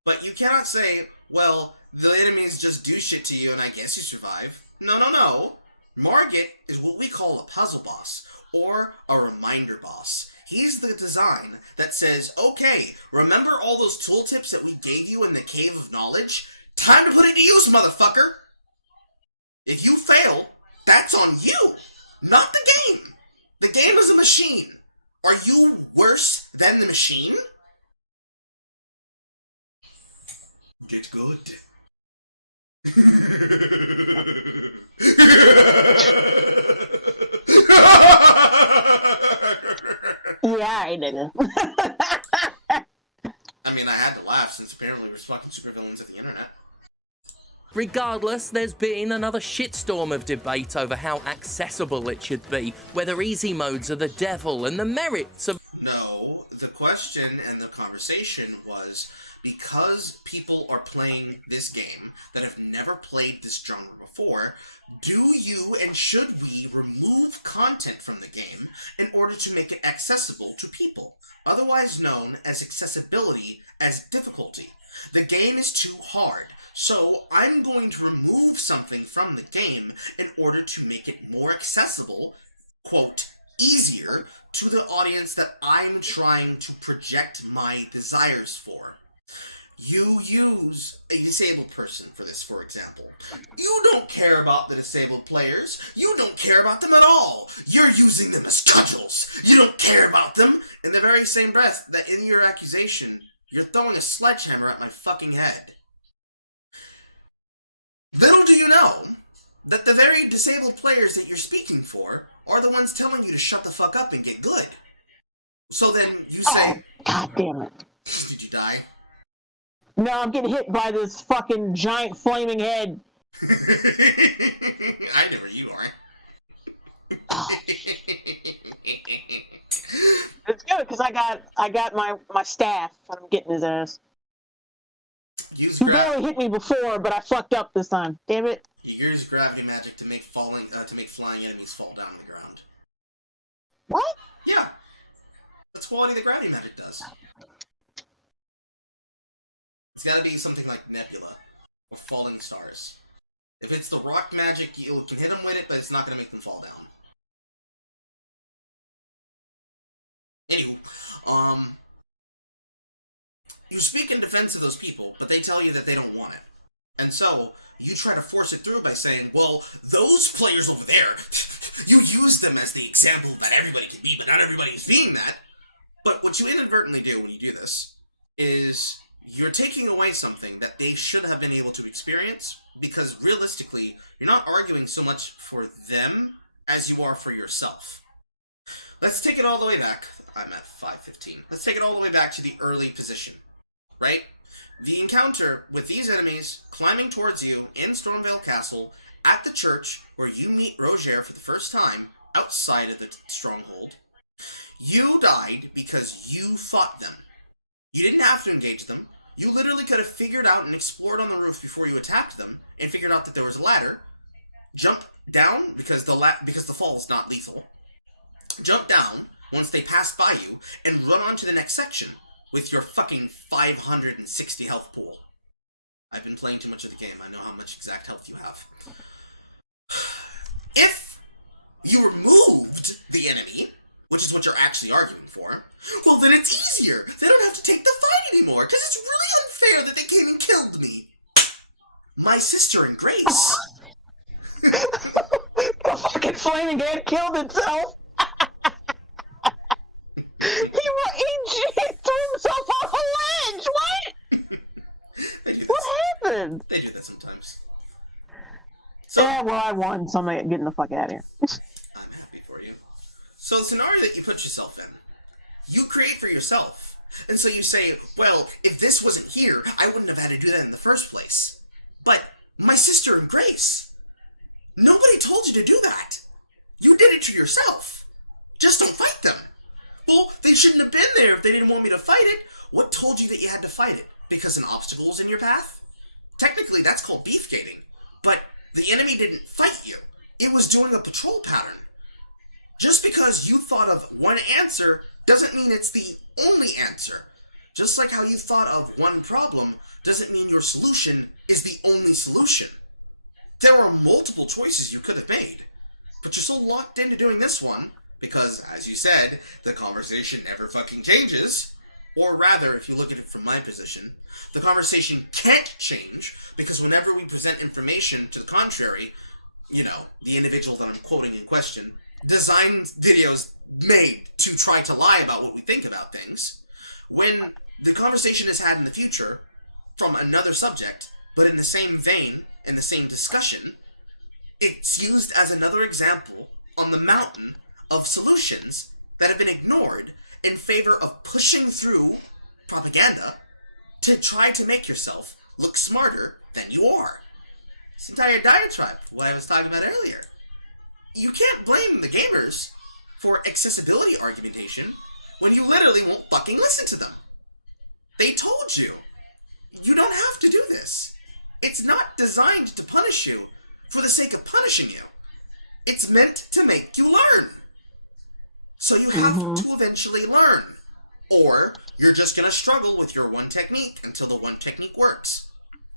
But you cannot say, well, the enemies just do shit to you and I guess you survive. No, no, no. Margit is what we call a puzzle boss, or a reminder boss. He's the design that says, okay, remember all those tooltips that we gave you in the Cave of Knowledge? Time to put it to use, motherfucker! If you fail, that's on you, not the game. The game is a machine. Are you worse than the machine? Get good. Yeah, I didn't. I mean, I had to laugh since apparently we're fucking supervillains of the internet. Regardless, there's been another shitstorm of debate over how accessible it should be, whether easy modes are the devil, and the merits of... No, the question and the conversation was, because people are playing this game that have never played this genre before, do you and should we remove content from the game in order to make it accessible to people, otherwise known as accessibility as difficulty? The game is too hard, so I'm going to remove something from the game in order to make it more accessible, quote, easier, to the audience that I'm trying to project my desires for. You use a disabled person for this, for example. You don't care about the disabled players. You don't care about them at all. You're using them as cudgels. You don't care about them. In the very same breath that in your accusation, you're throwing a sledgehammer at my fucking head. Little do you know that the very disabled players that you're speaking for are the ones telling you to shut the fuck up and get good. So then you say... Oh, God damn it. Did you die? No, I'm getting hit by this fucking giant flaming head. I know where you are. Oh. It's good, because I got my staff, and I'm getting his ass. He barely hit me before, but I fucked up this time. Damn it. You use gravity magic to make flying enemies fall down on the ground. What? Yeah. That's quality the gravity magic does. It's gotta be something like Nebula, or falling stars. If it's the rock magic, you can hit them with it, but it's not gonna make them fall down. Anywho, you speak in defense of those people, but they tell you that they don't want it. And so, you try to force it through by saying, well, those players over there, you use them as the example that everybody can be, but not everybody's being that. But what you inadvertently do when you do this is you're taking away something that they should have been able to experience, because realistically, you're not arguing so much for them as you are for yourself. Let's take it all the way back. I'm at 5:15. Let's take it all the way back to the early position, right? The encounter with these enemies climbing towards you in Stormvale Castle at the church where you meet Roger for the first time outside of the stronghold. You died because you fought them. You didn't have to engage them. You literally could have figured out and explored on the roof before you attacked them and figured out that there was a ladder. Jump down because the fall is not lethal. Jump down once they pass by you and run on to the next section with your fucking 560 health pool. I've been playing too much of the game. I know how much exact health you have. If you removed the enemy, which is what you're actually arguing for, well, then it's easier. They don't have to take the fight anymore, because it's really unfair that they came and killed me. My sister in Grace. The fucking flaming ant killed itself. He threw himself off a ledge. What? What happened? They do that sometimes. So, yeah, well, I won, so I'm getting the fuck out of here. I'm happy for you. So the scenario that you put yourself in, you create for yourself. And so you say, well, if this wasn't here, I wouldn't have had to do that in the first place. But my sister in Grace, nobody told you to do that. You did it to yourself. Just don't fight them. Well, they shouldn't have been there if they didn't want me to fight it. What told you that you had to fight it? Because an obstacle was in your path? Technically, that's called beefgating. But the enemy didn't fight you. It was doing a patrol pattern. Just because you thought of one answer doesn't mean it's the only answer. Just like how you thought of one problem doesn't mean your solution is the only solution. There are multiple choices you could have made. But you're so locked into doing this one, because, as you said, the conversation never fucking changes. Or rather, if you look at it from my position, the conversation can't change, because whenever we present information to the contrary, you know, the individual that I'm quoting in question designs videos made to try to lie about what we think about things. When the conversation is had in the future from another subject, but in the same vein, in the same discussion, it's used as another example on the mountain of solutions that have been ignored in favor of pushing through propaganda to try to make yourself look smarter than you are. This entire diatribe, what I was talking about earlier. You can't blame the gamers for accessibility argumentation when you literally won't fucking listen to them. They told you. You don't have to do this. It's not designed to punish you for the sake of punishing you. It's meant to make you learn. So you have to eventually learn. Or you're just going to struggle with your one technique until the one technique works.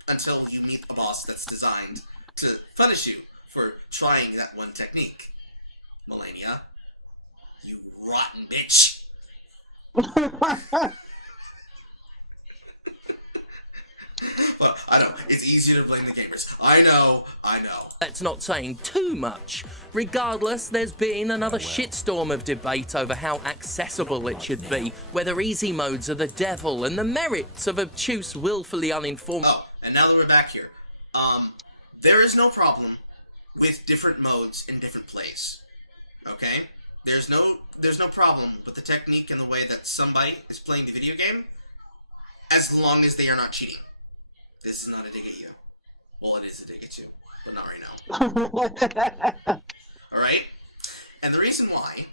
Until you meet a boss that's designed to punish you for trying that one technique. Melania, you rotten bitch. Well, I know, it's easy to blame the gamers. I know. That's not saying too much. Regardless, there's been another shitstorm of debate over how accessible it should be, whether easy modes are the devil, and the merits of obtuse, willfully uninformed... Oh, and now that we're back here, there is no problem with different modes in different plays. Okay? There's no problem with the technique and the way that somebody is playing the video game, as long as they are not cheating. This is not a dig at you. Well, it is a dig at you, but not right now. Alright? And the reason why...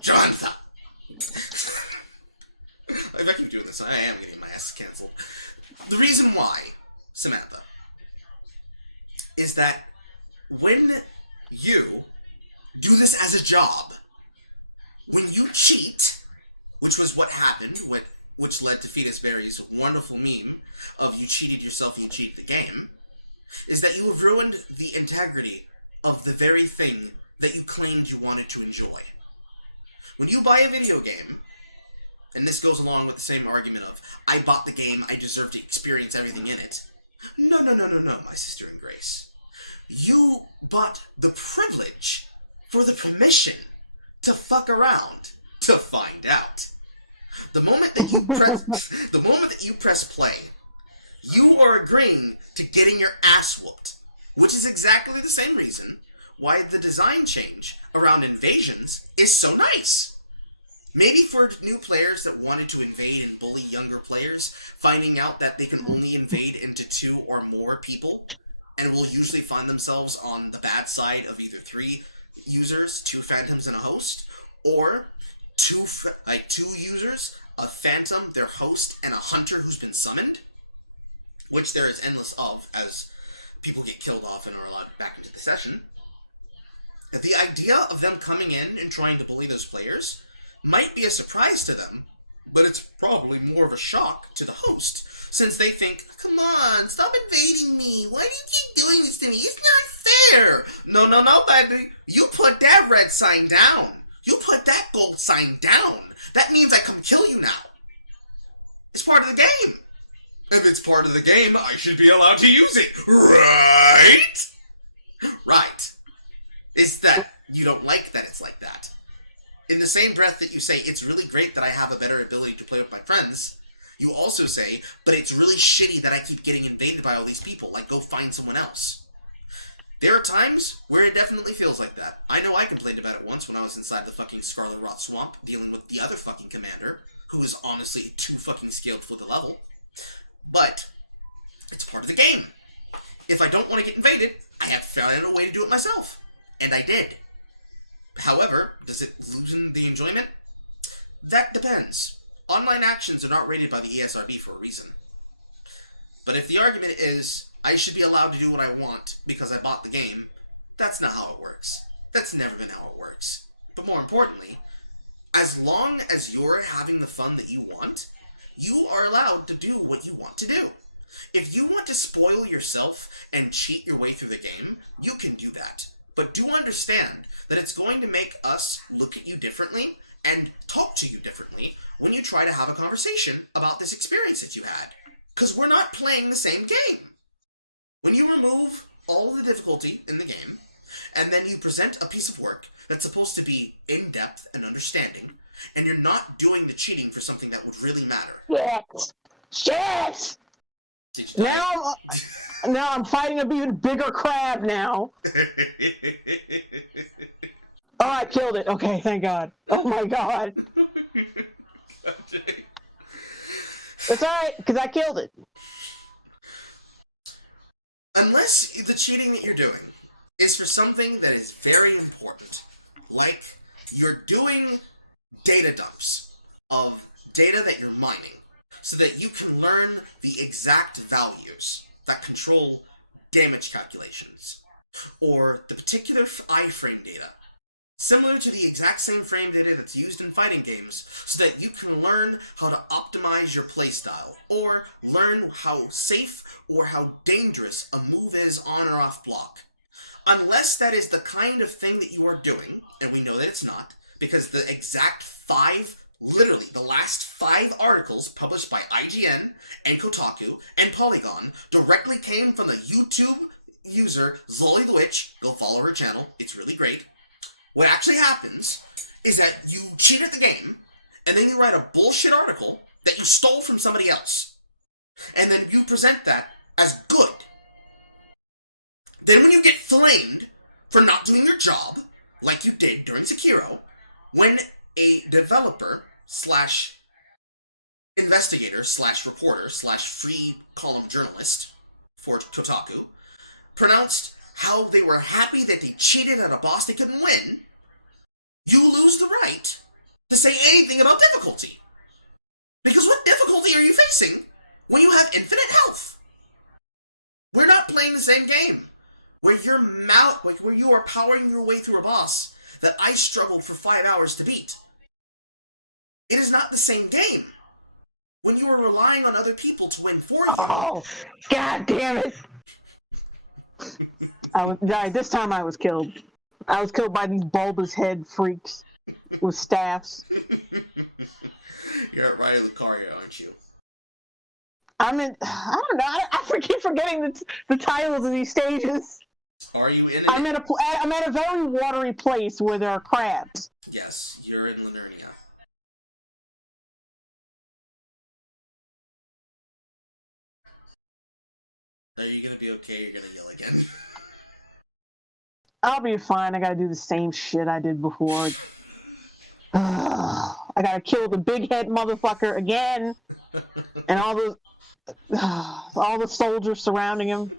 Jonathan! If I keep doing this, I am getting my ass cancelled. The reason why, Samantha, is that when you do this as a job, when you cheat, which was what happened, which led to Fetus Berry's wonderful meme of you cheated yourself, you cheated the game, is that you have ruined the integrity of the very thing that you claimed you wanted to enjoy. When you buy a video game, and this goes along with the same argument of, I bought the game, I deserve to experience everything in it. No, my sister in grace. You bought the privilege for the permission to fuck around, to find out. The moment that you press play, you are agreeing to getting your ass whooped, which is exactly the same reason why the design change around invasions is so nice. Maybe for new players that wanted to invade and bully younger players, finding out that they can only invade into 2 or more people, and will usually find themselves on the bad side of either 3 users, 2 phantoms, and a host, or 2 users, a phantom, their host, and a hunter who's been summoned, which there is endless of as people get killed off and are allowed back into the session. The idea of them coming in and trying to bully those players might be a surprise to them, but it's probably more of a shock to the host, since they think, come on, stop invading me, why do you keep doing this to me, it's not fair! No, baby, you put that red sign down, you put that gold sign down, that means I come kill you now. It's part of the game. If it's part of the game, I should be allowed to use it, right? Right. It's that you don't like that it's like that. In the same breath that you say, it's really great that I have a better ability to play with my friends, you also say, but it's really shitty that I keep getting invaded by all these people, like go find someone else. There are times where it definitely feels like that. I know I complained about it once when I was inside the fucking Scarlet Rot Swamp, dealing with the other fucking commander, who is honestly too fucking skilled for the level. But it's part of the game. If I don't want to get invaded, I have found a way to do it myself. And I did. However, does it loosen the enjoyment? That depends. Online actions are not rated by the ESRB for a reason. But if the argument is, I should be allowed to do what I want because I bought the game, that's not how it works. That's never been how it works. But more importantly, as long as you're having the fun that you want, you are allowed to do what you want to do. If you want to spoil yourself and cheat your way through the game, you can do that. But do understand that it's going to make us look at you differently and talk to you differently when you try to have a conversation about this experience that you had. Because we're not playing the same game. When you remove all of the difficulty in the game, and then you present a piece of work that's supposed to be in-depth and understanding, and you're not doing the cheating for something that would really matter. Shit! Now I'm fighting a even bigger crab now. Oh, I killed it. Okay, thank God. Oh my God. It's alright, because I killed it. Unless the cheating that you're doing is for something that is very important, like you're doing data dumps of data that you're mining, so that you can learn the exact values that control damage calculations, or the particular iframe data, similar to the exact same frame data that's used in fighting games, so that you can learn how to optimize your playstyle, or learn how safe or how dangerous a move is on or off block. Unless that is the kind of thing that you are doing, and we know that it's not, because the exact 5, literally the last 5 articles published by IGN and Kotaku and Polygon directly came from the YouTube user Zolly the Witch. Go follow her channel, it's really great. What actually happens is that you cheat at the game, and then you write a bullshit article that you stole from somebody else. And then you present that as good. Then when you get flamed for not doing your job, like you did during Sekiro, when a developer slash investigator slash reporter slash free column journalist for Kotaku pronounced how they were happy that they cheated at a boss they couldn't win, you lose the right to say anything about difficulty. Because what difficulty are you facing when you have infinite health? We're not playing the same game. Where where you are powering your way through a boss that I struggled for 5 hours to beat. It is not the same game. When you are relying on other people to win for you. Oh, God damn it! This time I was killed. I was killed by these bulbous head freaks with staffs. You're at Raya Lucaria, aren't you? I'm in. I don't know. I keep forgetting the titles of these stages. Are you in? I'm at a very watery place where there are crabs. Yes, you're in Linernia. Are you gonna be okay? Or you're gonna yell again. I'll be fine. I gotta do the same shit I did before. I gotta kill the big head motherfucker again, and all the soldiers surrounding him.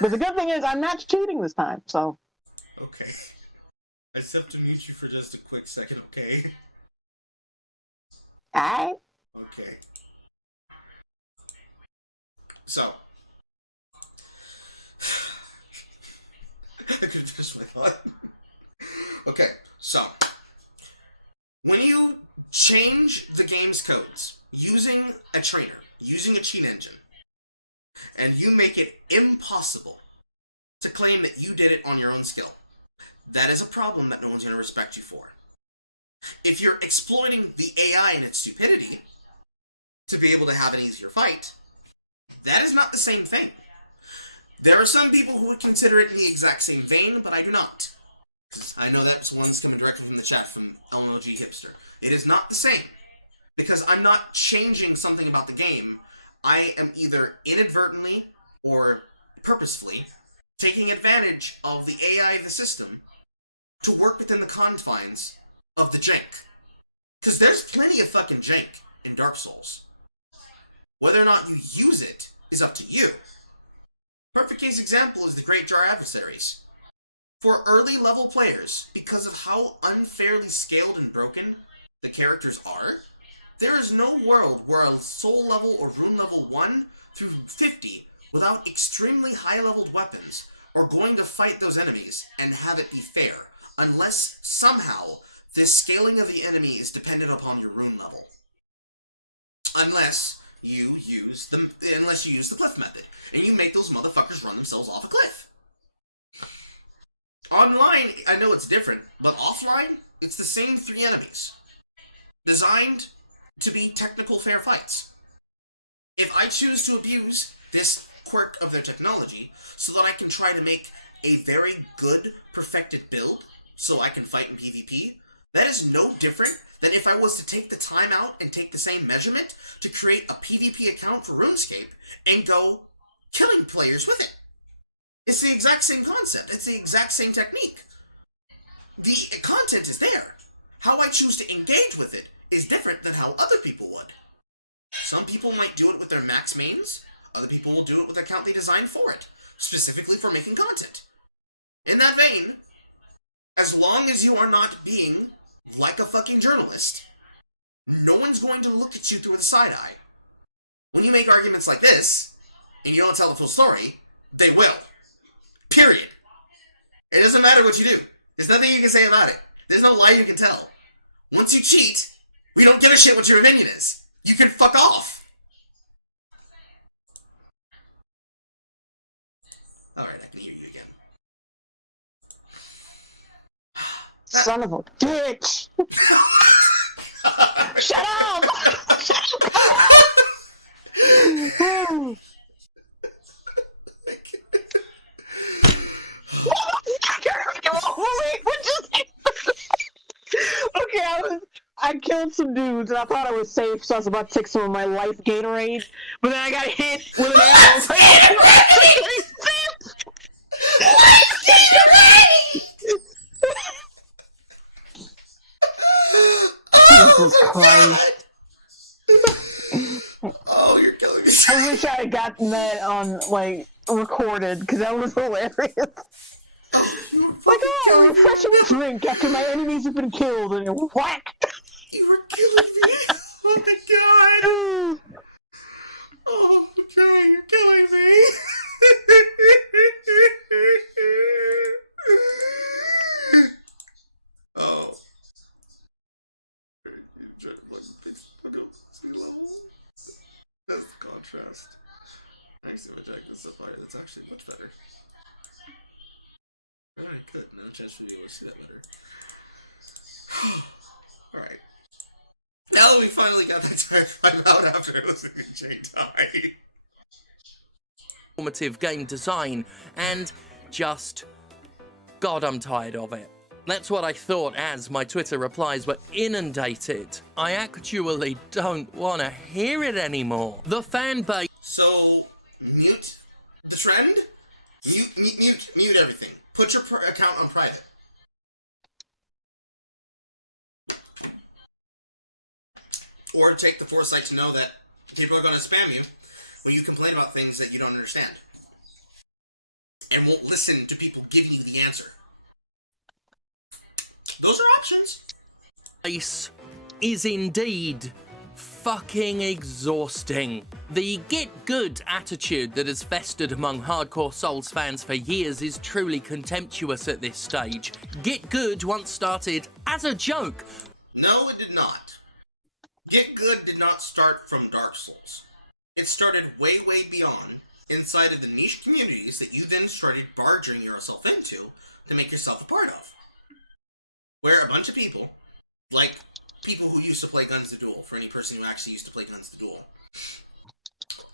But the good thing is, I'm not cheating this time. So. Okay. I just have to mute you for just a quick second, okay? Alright. Okay. So. I could have finished my thought. Okay, so. When you change the game's codes using a trainer, using a cheat engine, and you make it impossible to claim that you did it on your own skill, that is a problem that no one's going to respect you for. If you're exploiting the AI and its stupidity to be able to have an easier fight, that is not the same thing. There are some people who would consider it in the exact same vein, but I do not. I know that's one that's coming directly from the chat from LMOG Hipster. It is not the same. Because I'm not changing something about the game. I am either inadvertently or purposefully taking advantage of the AI of the system to work within the confines of the jank. Because there's plenty of fucking jank in Dark Souls. Whether or not you use it is up to you. Perfect case example is the Great Jar Adversaries. For early level players, because of how unfairly scaled and broken the characters are, there is no world where a soul level or rune level 1 through 50 without extremely high leveled weapons are going to fight those enemies and have it be fair, unless somehow the scaling of the enemy is dependent upon your rune level. Unless you use the cliff method, and you make those motherfuckers run themselves off a cliff. Online, I know it's different, but offline, it's the same 3 enemies. Designed to be technical fair fights. If I choose to abuse this quirk of their technology so that I can try to make a very good, perfected build so I can fight in PvP, that is no different than if I was to take the time out and take the same measurement to create a PvP account for RuneScape and go killing players with it. It's the exact same concept. It's the exact same technique. The content is there. How I choose to engage with it is different than how other people would. Some people might do it with their max mains. Other people will do it with the account they designed for it, specifically for making content. In that vein, as long as you are not being like a fucking journalist, no one's going to look at you through the side eye. When you make arguments like this, and you don't tell the full story, they will. Period. It doesn't matter what you do. There's nothing you can say about it. There's no lie you can tell. Once you cheat, we don't give a shit what your opinion is. You can fuck off. Alright, I can hear you again. Son of a bitch! Shut up! Shut up! Okay, I killed some dudes and I thought I was safe, so I was about to take some of my life Gatorade, but then I got hit with an arrow. Jesus Christ. Oh, you're killing me. I wish I had gotten that on, like, recorded, because that was hilarious. Like, oh, refreshing drink after my enemies have been killed, and whack! You were killing me. Oh my god. Oh, Jay, you're killing me. Oh. That's the contrast. I see my jacket and stuff higher. That's actually much better. Alright, good. No chance for you to see that better. Alright. Now that we finally got that diatribe out after listening to Jay die. Formative game design, and just, God, I'm tired of it. That's what I thought as my Twitter replies were inundated. I actually don't want to hear it anymore. The fan base... So, mute the trend? Mute everything. Put your account on private. Or take the foresight to know that people are going to spam you when you complain about things that you don't understand. And won't listen to people giving you the answer. Those are options. Base is indeed fucking exhausting. The get good attitude that has festered among hardcore Souls fans for years is truly contemptuous at this stage. Get good once started as a joke. No, it did not. Get good did not start from Dark Souls. It started way, way beyond, inside of the niche communities that you then started barging yourself into to make yourself a part of. Where a bunch of people, like people who used to play Guns to Duel, for any person who actually used to play Guns to Duel,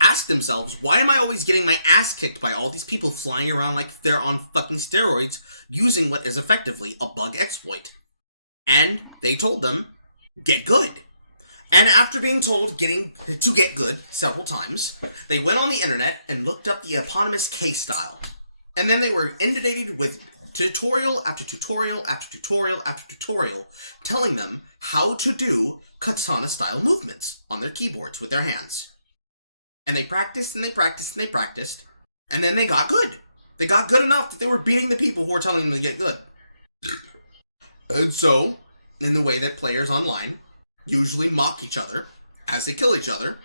ask themselves, why am I always getting my ass kicked by all these people flying around like they're on fucking steroids, using what is effectively a bug exploit? And they told them, get good. And after being told to get good several times, they went on the internet and looked up the eponymous K-style. And then they were inundated with tutorial after tutorial after tutorial after tutorial telling them how to do katana-style movements on their keyboards with their hands. And they practiced and they practiced and they practiced, and then they got good. They got good enough that they were beating the people who were telling them to get good. And so, in the way that players online usually mock each other as they kill each other,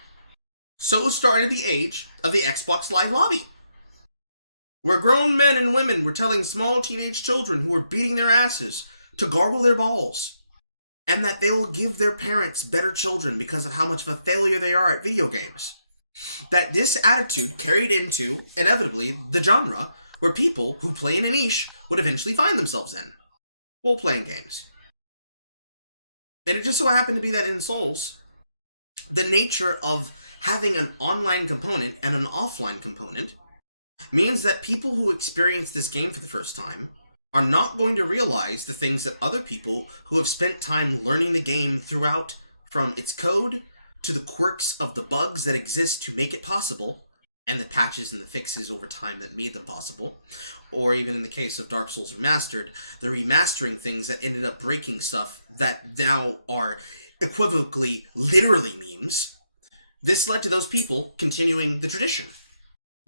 so started the age of the Xbox Live Lobby, where grown men and women were telling small teenage children who were beating their asses to gargle their balls, and that they will give their parents better children because of how much of a failure they are at video games. That this attitude carried into, inevitably, the genre where people who play in a niche would eventually find themselves in, role-playing games. And it just so happened to be that in Souls, the nature of having an online component and an offline component means that people who experience this game for the first time are not going to realize the things that other people who have spent time learning the game throughout, from its code to the quirks of the bugs that exist to make it possible, and the patches and the fixes over time that made them possible, or even in the case of Dark Souls Remastered, the remastering things that ended up breaking stuff that now are equivocally, literally memes. This led to those people continuing the tradition.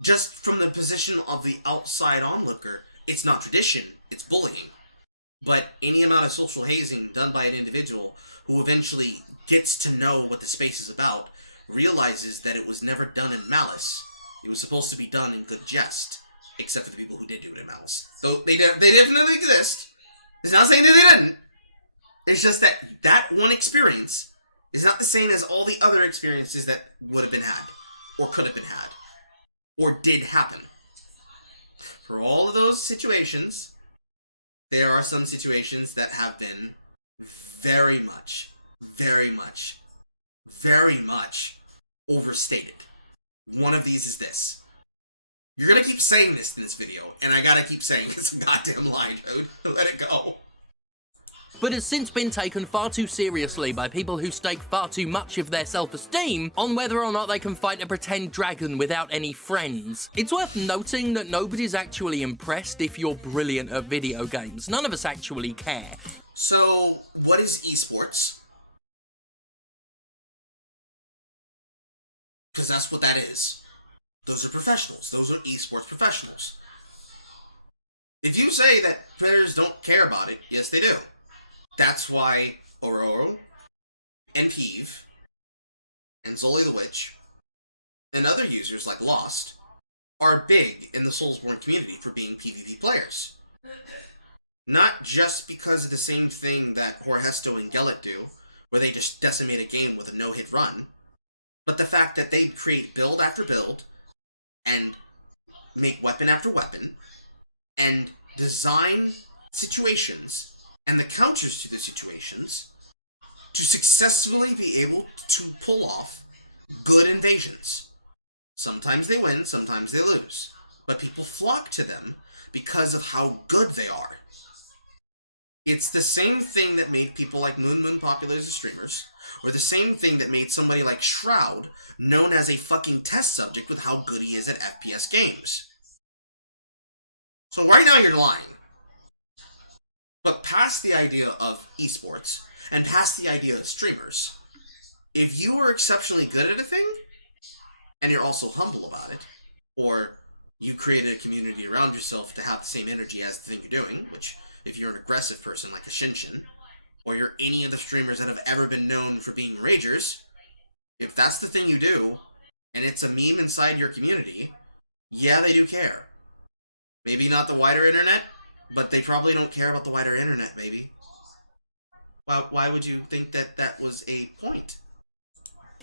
Just from the position of the outside onlooker, it's not tradition, it's bullying. But any amount of social hazing done by an individual who eventually gets to know what the space is about, realizes that it was never done in malice. It was supposed to be done in good jest, except for the people who did do it in malice. Though they definitely exist. It's not saying that they didn't. It's just that that one experience is not the same as all the other experiences that would have been had, or could have been had, or did happen. For all of those situations, there are some situations that have been very much overstated. One of these is this. You're gonna keep saying this in this video, and I gotta keep saying it's a goddamn lie, dude. Let it go. But has since been taken far too seriously by people who stake far too much of their self-esteem on whether or not they can fight a pretend dragon without any friends. It's worth noting that nobody's actually impressed if you're brilliant at video games. None of us actually care. So, what is esports? Because that's what that is. Those are professionals. Those are esports professionals. If you say that players don't care about it, yes they do. That's why Aurora, and Peeve, and Zoli the Witch, and other users like Lost are big in the Soulsborne community for being PvP players. Not just because of the same thing that Horhesto and Gellet do, where they just decimate a game with a no-hit run, but the fact that they create build after build, and make weapon after weapon, and design situations and the counters to the situations to successfully be able to pull off good invasions. Sometimes they win, sometimes they lose, but people flock to them because of how good they are. It's the same thing that made people like Moon popular as streamers, or the same thing that made somebody like Shroud known as a fucking test subject with how good he is at FPS games. So right now you're lying. But past the idea of esports, and past the idea of streamers, if you are exceptionally good at a thing, and you're also humble about it, or you created a community around yourself to have the same energy as the thing you're doing, which, if you're an aggressive person like the Shinshin, or you're any of the streamers that have ever been known for being ragers, if that's the thing you do, and it's a meme inside your community, yeah, they do care. Maybe not the wider internet, but they probably don't care about the wider internet, maybe. Why would you think that that was a point?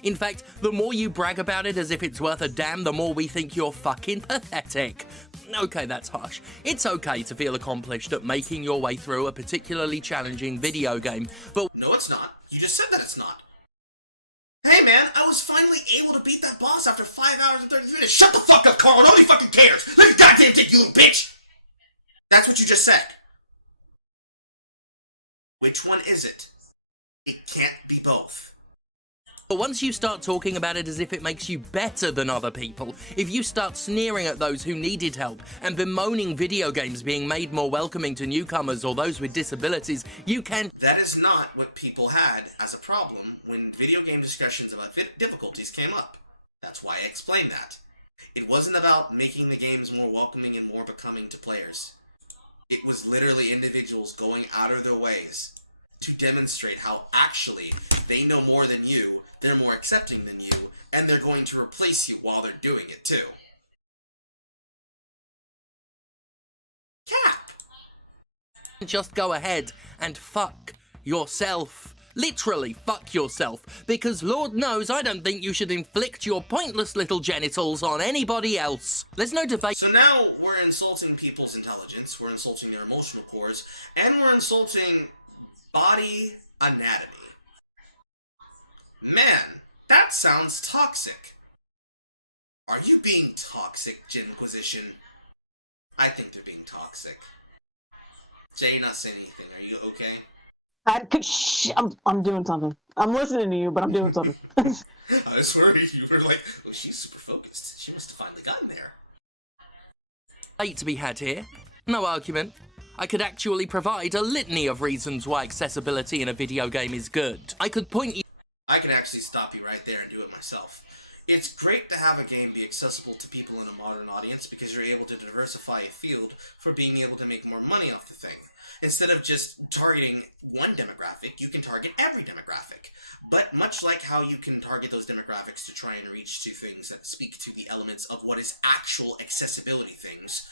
In fact, the more you brag about it as if it's worth a damn, the more we think you're fucking pathetic. Okay, that's harsh. It's okay to feel accomplished at making your way through a particularly challenging video game, but... No, it's not. You just said that it's not. Hey man, I was finally able to beat that boss after 5 hours and 30 minutes. Shut the fuck up, Carl. Nobody fucking cares. Let me goddamn dick, you little bitch. That's what you just said. Which one is it? It can't be both. But once you start talking about it as if it makes you better than other people, if you start sneering at those who needed help and bemoaning video games being made more welcoming to newcomers or those with disabilities, you can... That is not what people had as a problem when video game discussions about difficulties came up. That's why I explained that. It wasn't about making the games more welcoming and more becoming to players. It was literally individuals going out of their ways to demonstrate how actually they know more than you, they're more accepting than you, and they're going to replace you while they're doing it too. Cap! just go ahead and fuck yourself. Literally, fuck yourself, because Lord knows I don't think you should inflict your pointless little genitals on anybody else. There's no debate. So now we're insulting people's intelligence, we're insulting their emotional cores, and we're insulting body anatomy. Man, that sounds toxic. Are you being toxic, Jimqusition? I think they're being toxic. Jay, not saying anything. Are you okay? I'm doing something. I'm listening to you, but I'm doing something. I was worried you were like, oh, she's super focused. She must have finally gotten there. To be had here. No argument. I could actually provide a litany of reasons why accessibility in a video game is good. I could point you... I can actually stop you right there and do it myself. It's great to have a game be accessible to people in a modern audience because you're able to diversify a field for being able to make more money off the thing. Instead of just targeting one demographic, you can target every demographic. But much like how you can target those demographics to try and reach to things that speak to the elements of what is actual accessibility things,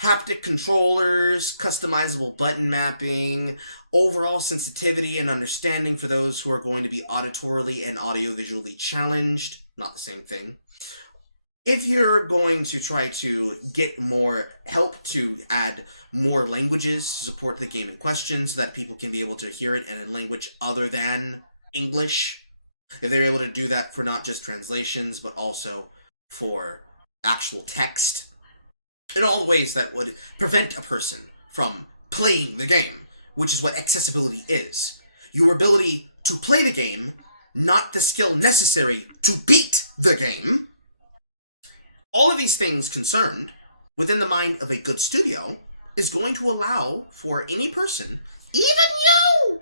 haptic controllers, customizable button mapping, overall sensitivity and understanding for those who are going to be auditorily and audiovisually challenged, not the same thing. If you're going to try to get more help to add more languages to support the game in question so that people can be able to hear it in a language other than English, if they're able to do that for not just translations but also for actual text, in all ways that would prevent a person from playing the game, which is what accessibility is. Your ability to play the game, not the skill necessary to beat the game. All of these things concerned within the mind of a good studio is going to allow for any person, even you,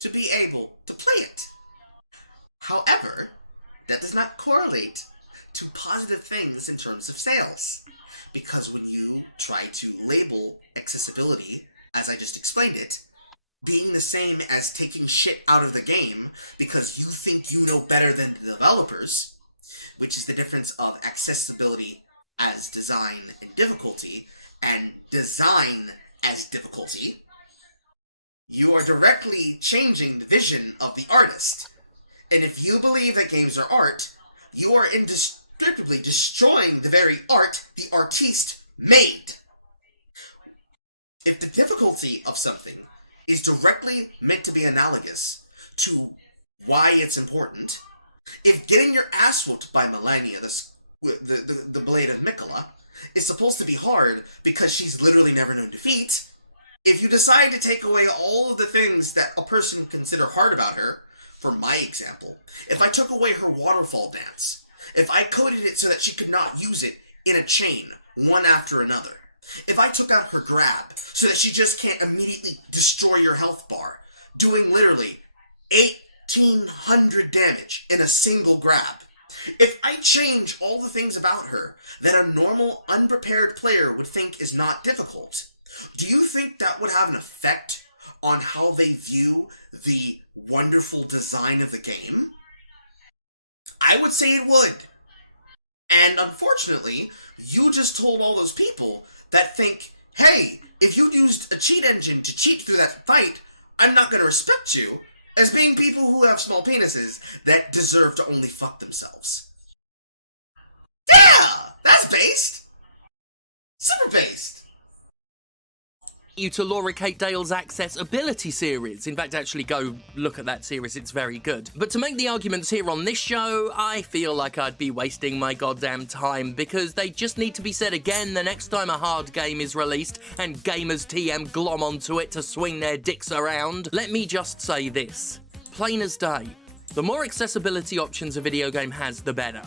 to be able to play it. However, that does not correlate to positive things in terms of sales. Because when you try to label accessibility, as I just explained it, being the same as taking shit out of the game because you think you know better than the developers, which is the difference of accessibility as design and difficulty, and design as difficulty, you are directly changing the vision of the artist. And if you believe that games are art, you are indisputably destroying the very art the artiste made. If the difficulty of something is directly meant to be analogous to why it's important. If getting your ass whooped by Melania, the blade of Mikola, is supposed to be hard because she's literally never known defeat, if you decide to take away all of the things that a person can consider hard about her, for my example, if I took away her waterfall dance, if I coded it so that she could not use it in a chain, one after another, if I took out her grab so that she just can't immediately destroy your health bar, doing literally 1,800 damage in a single grab, if I change all the things about her that a normal, unprepared player would think is not difficult, do you think that would have an effect on how they view the wonderful design of the game? I would say it would. And unfortunately, you just told all those people that think, hey, if you used a cheat engine to cheat through that fight, I'm not going to respect you, as being people who have small penises that deserve to only fuck themselves. Yeah! That's based! Super based! You to Laura Kate Dale's Accessibility series. In fact, actually go look at that series, it's very good. But to make the arguments here on this show, I feel like I'd be wasting my goddamn time, because they just need to be said again the next time a hard game is released and gamers TM glom onto it to swing their dicks around. Let me just say this. Plain as day. The more accessibility options a video game has, the better.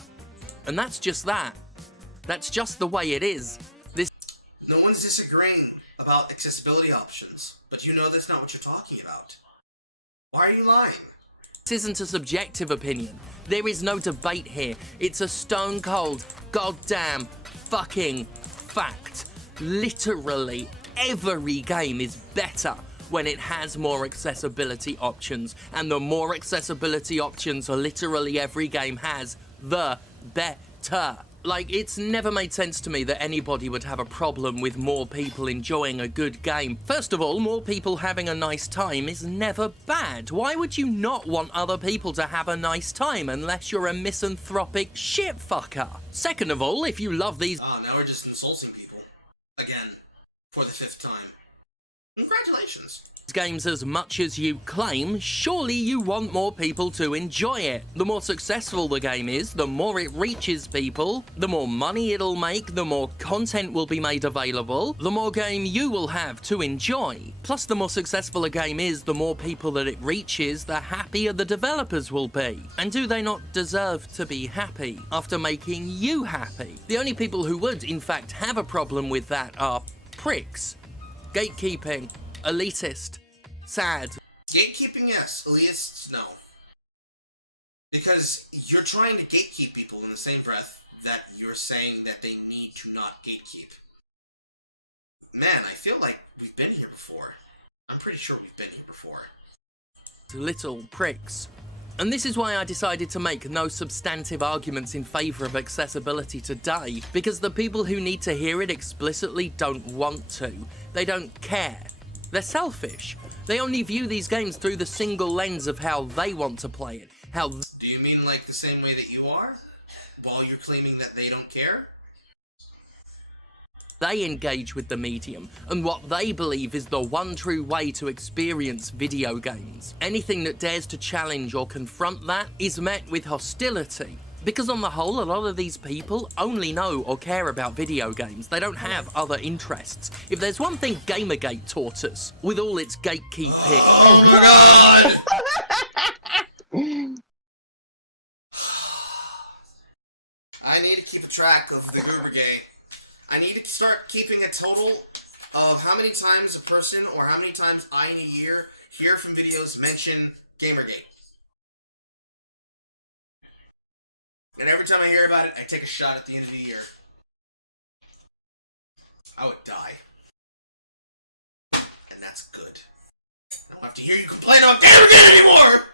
And that's just that. That's just the way it is. No one's disagreeing about accessibility options, but you know that's not what you're talking about. Why are you lying? This isn't a subjective opinion. There is no debate here. It's a stone cold, goddamn, fucking fact. Literally, every game is better when it has more accessibility options, and the more accessibility options literally every game has, the better. Like, it's never made sense to me that anybody would have a problem with more people enjoying a good game. First of all, more people having a nice time is never bad. Why would you not want other people to have a nice time unless you're a misanthropic shitfucker? Second of all, if you love these... Oh, now we're just insulting people. Again. For the 5th time. Congratulations. games as much as you claim, surely you want more people to enjoy it. The more successful the game is, the more it reaches people, the more money it'll make, the more content will be made available, the more game you will have to enjoy. Plus, the more successful a game is, the more people that it reaches, the happier the developers will be. And do they not deserve to be happy after making you happy? The only people who would, in fact, have a problem with that are pricks. Gatekeeping. Elitist. Sad. Gatekeeping, yes. Elitists, no. Because you're trying to gatekeep people in the same breath that you're saying that they need to not gatekeep. Man, I feel like we've been here before. I'm pretty sure we've been here before. Little pricks. And this is why I decided to make no substantive arguments in favour of accessibility today, because the people who need to hear it explicitly don't want to. They don't care. They're selfish. They only view these games through the single lens of how they want to play it. Do you mean like the same way that you are? While you're claiming that they don't care? They engage with the medium, and what they believe is the one true way to experience video games. Anything that dares to challenge or confront that is met with hostility. Because on the whole, a lot of these people only know or care about video games. They don't have other interests. If there's one thing Gamergate taught us, with all its gatekeeping... Oh my god! I need to keep a track of the Goober Gay. I need to start keeping a total of how many times a person or how many times I in a year hear from videos mention Gamergate. And every time I hear about it, I take a shot at the end of the year. I would die. And that's good. I don't have to hear you complain about Gamergate anymore!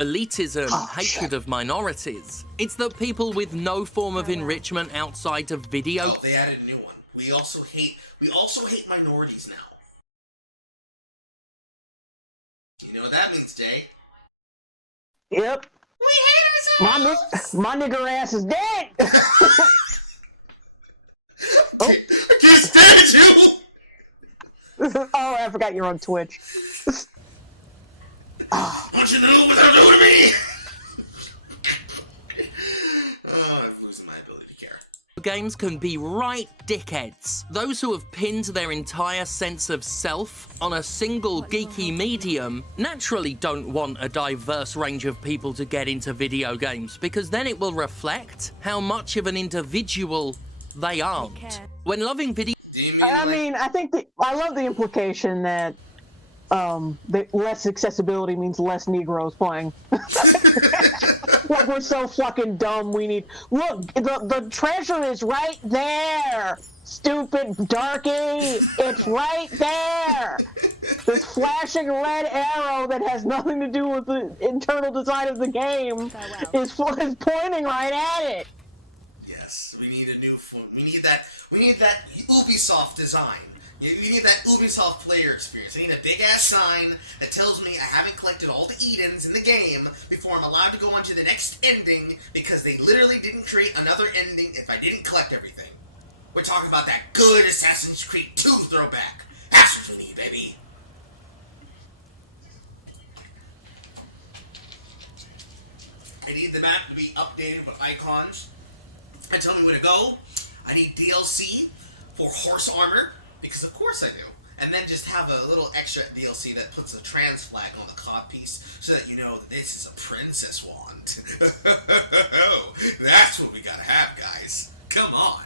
Elitism, hatred of minorities. It's the people with no form of enrichment outside of video. Oh, they added a new one. We also hate minorities now. You know what that means, Jay? Yep. We hate ourselves! My nigger ass is dead! I can't stand you! Oh, I forgot you're on Twitch. I want you to know what they're doing to me! Oh, I'm losing my ability to care. Games can be right dickheads. Those who have pinned their entire sense of self on a single geeky medium naturally don't want a diverse range of people to get into video games, because then it will reflect how much of an individual they aren't. When loving video... I mean, I think I love the implication that less accessibility means less Negroes playing. Like, we're so fucking dumb, we need... Look, the treasure is right there! Stupid darky! It's right there! This flashing red arrow that has nothing to do with the internal design of the game is pointing right at it! Yes, we need a new phone. We need that Ubisoft design. We need that Ubisoft player experience. I need a big-ass sign that tells me I haven't collected all the Edens in the game before I'm allowed to go on to the next ending, because they literally didn't create another ending if I didn't collect everything. We're talking about that good Assassin's Creed 2 throwback. That's what we need, baby. I need the map to be updated with icons and tell me where to go. I need DLC for horse armor, because of course I do. And then just have a little extra DLC that puts a trans flag on the codpiece so that you know that this is a princess wand. That's what we gotta have, guys. Come on.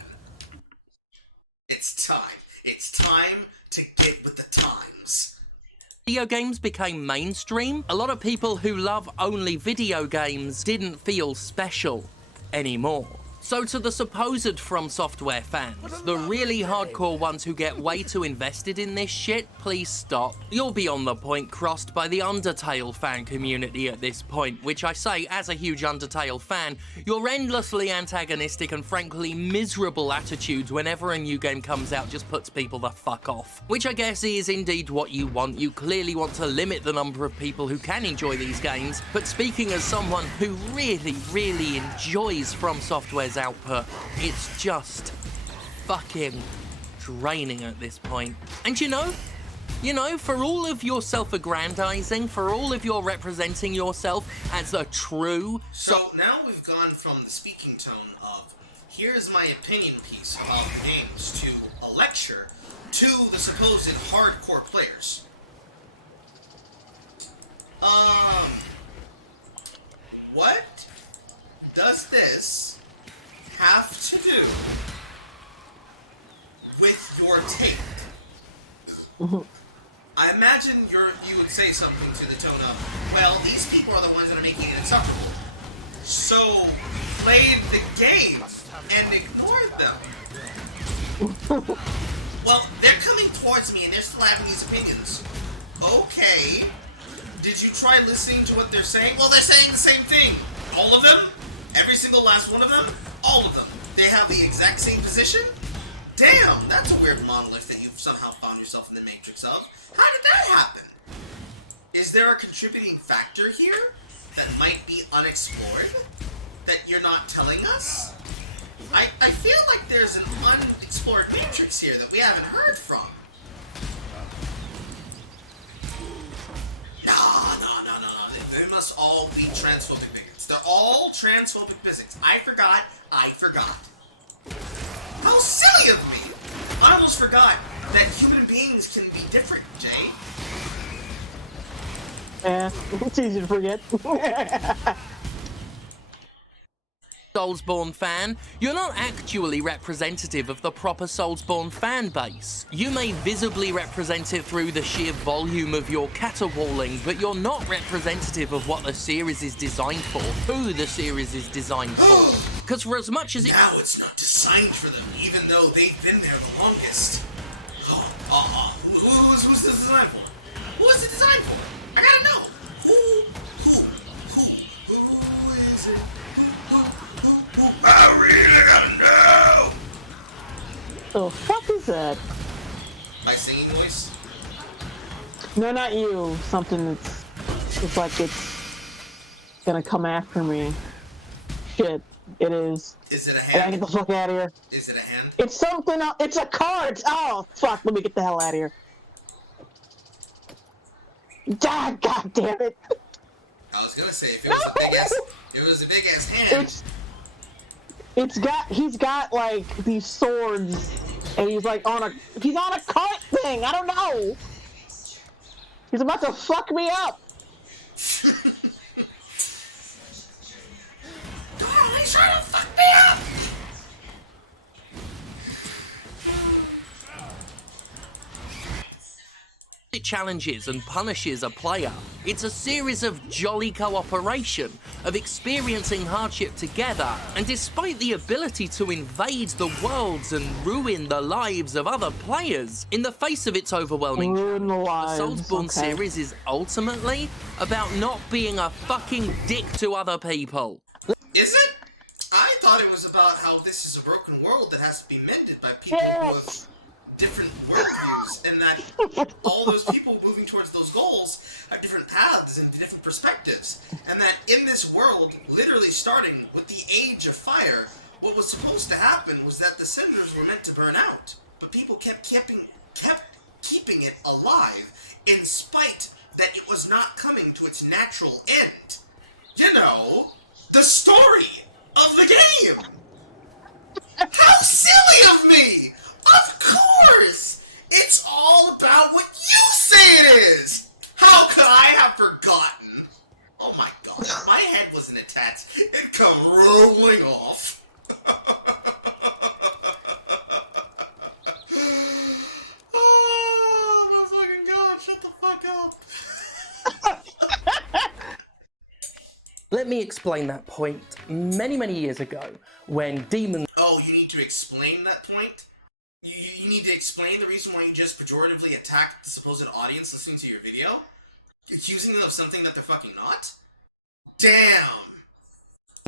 It's time. It's time to get with the times. Video games became mainstream, a lot of people who love only video games didn't feel special anymore. So to the supposed From Software fans, the really hardcore ones who get way too invested in this shit, please stop. You'll be on the point crossed by the Undertale fan community at this point, which I say, as a huge Undertale fan, your endlessly antagonistic and frankly miserable attitudes whenever a new game comes out just puts people the fuck off. Which I guess is indeed what you want. You clearly want to limit the number of people who can enjoy these games, but speaking as someone who really enjoys From Software's output, it's just fucking draining at this point. And you know, for all of your self-aggrandizing, for all of your representing yourself as a true... So now we've gone from the speaking tone of, here's my opinion piece of games, to a lecture to the supposed hardcore players. What does this have to do with your take? I imagine you would say something to the tone of, well, these people are the ones that are making it insufferable. So, played the game and ignored them. Well, they're coming towards me and they're still having these opinions. Okay. Did you try listening to what they're saying? Well, they're saying the same thing. All of them? Every single last one of them? All of them. They have the exact same position? Damn, that's a weird monolith that you've somehow found yourself in the matrix of. How did that happen? Is there a contributing factor here that might be unexplored? That you're not telling us? I feel like there's an unexplored matrix here that we haven't heard from. No. They must all be transphobic bigots. They're all transphobic bigots. I forgot. How silly of me! I almost forgot that human beings can be different, Jay. Yeah, it's easy to forget. Soulsborne fan, you're not actually representative of the proper Soulsborne fan base. You may visibly represent it through the sheer volume of your caterwauling, but you're not representative of what the series is designed for, who the series is designed for. Because for as much as it... Now it's not designed for them, even though they've been there the longest. Who's this designed for? Who is it designed for? I gotta know. Who is it? I really gotta know! The fuck is that? My singing voice? No, not you. Something that's... It's like it's gonna come after me. Shit, it is. Is it a I gotta hand? get the fuck out of here. Is it a hand? It's something else. It's a card. Oh, fuck. Let me get the hell out of here. God damn it! I was gonna say if it was a big ass hand. He's got like these swords, and he's like on a cart thing. I don't know. He's about to fuck me up. Oh, he's trying to fuck me up. It challenges and punishes a player. It's a series of jolly cooperation, of experiencing hardship together, and despite the ability to invade the worlds and ruin the lives of other players, in the face of its overwhelming Ruin the challenge, the lives, Soulsborne okay. series is ultimately about not being a fucking dick to other people. Is it? I thought it was about how this is a broken world that has to be mended by people with different worldviews, and that all those people moving towards those goals have different paths and different perspectives, and that in this world, literally starting with the Age of Fire, what was supposed to happen was that the cinders were meant to burn out, but people kept keeping it alive, in spite that it was not coming to its natural end. You know, the story of the game! How silly of me! Of course! It's all about what you say it is! How could I have forgotten? Oh my god, my head wasn't attached. It come rolling off. Oh my fucking god, shut the fuck up. Let me explain that point. Many years ago, when Demon... Oh, you need to explain that point? You need to explain the reason why you just pejoratively attacked the supposed audience listening to your video? Accusing them of something that they're fucking not? Damn!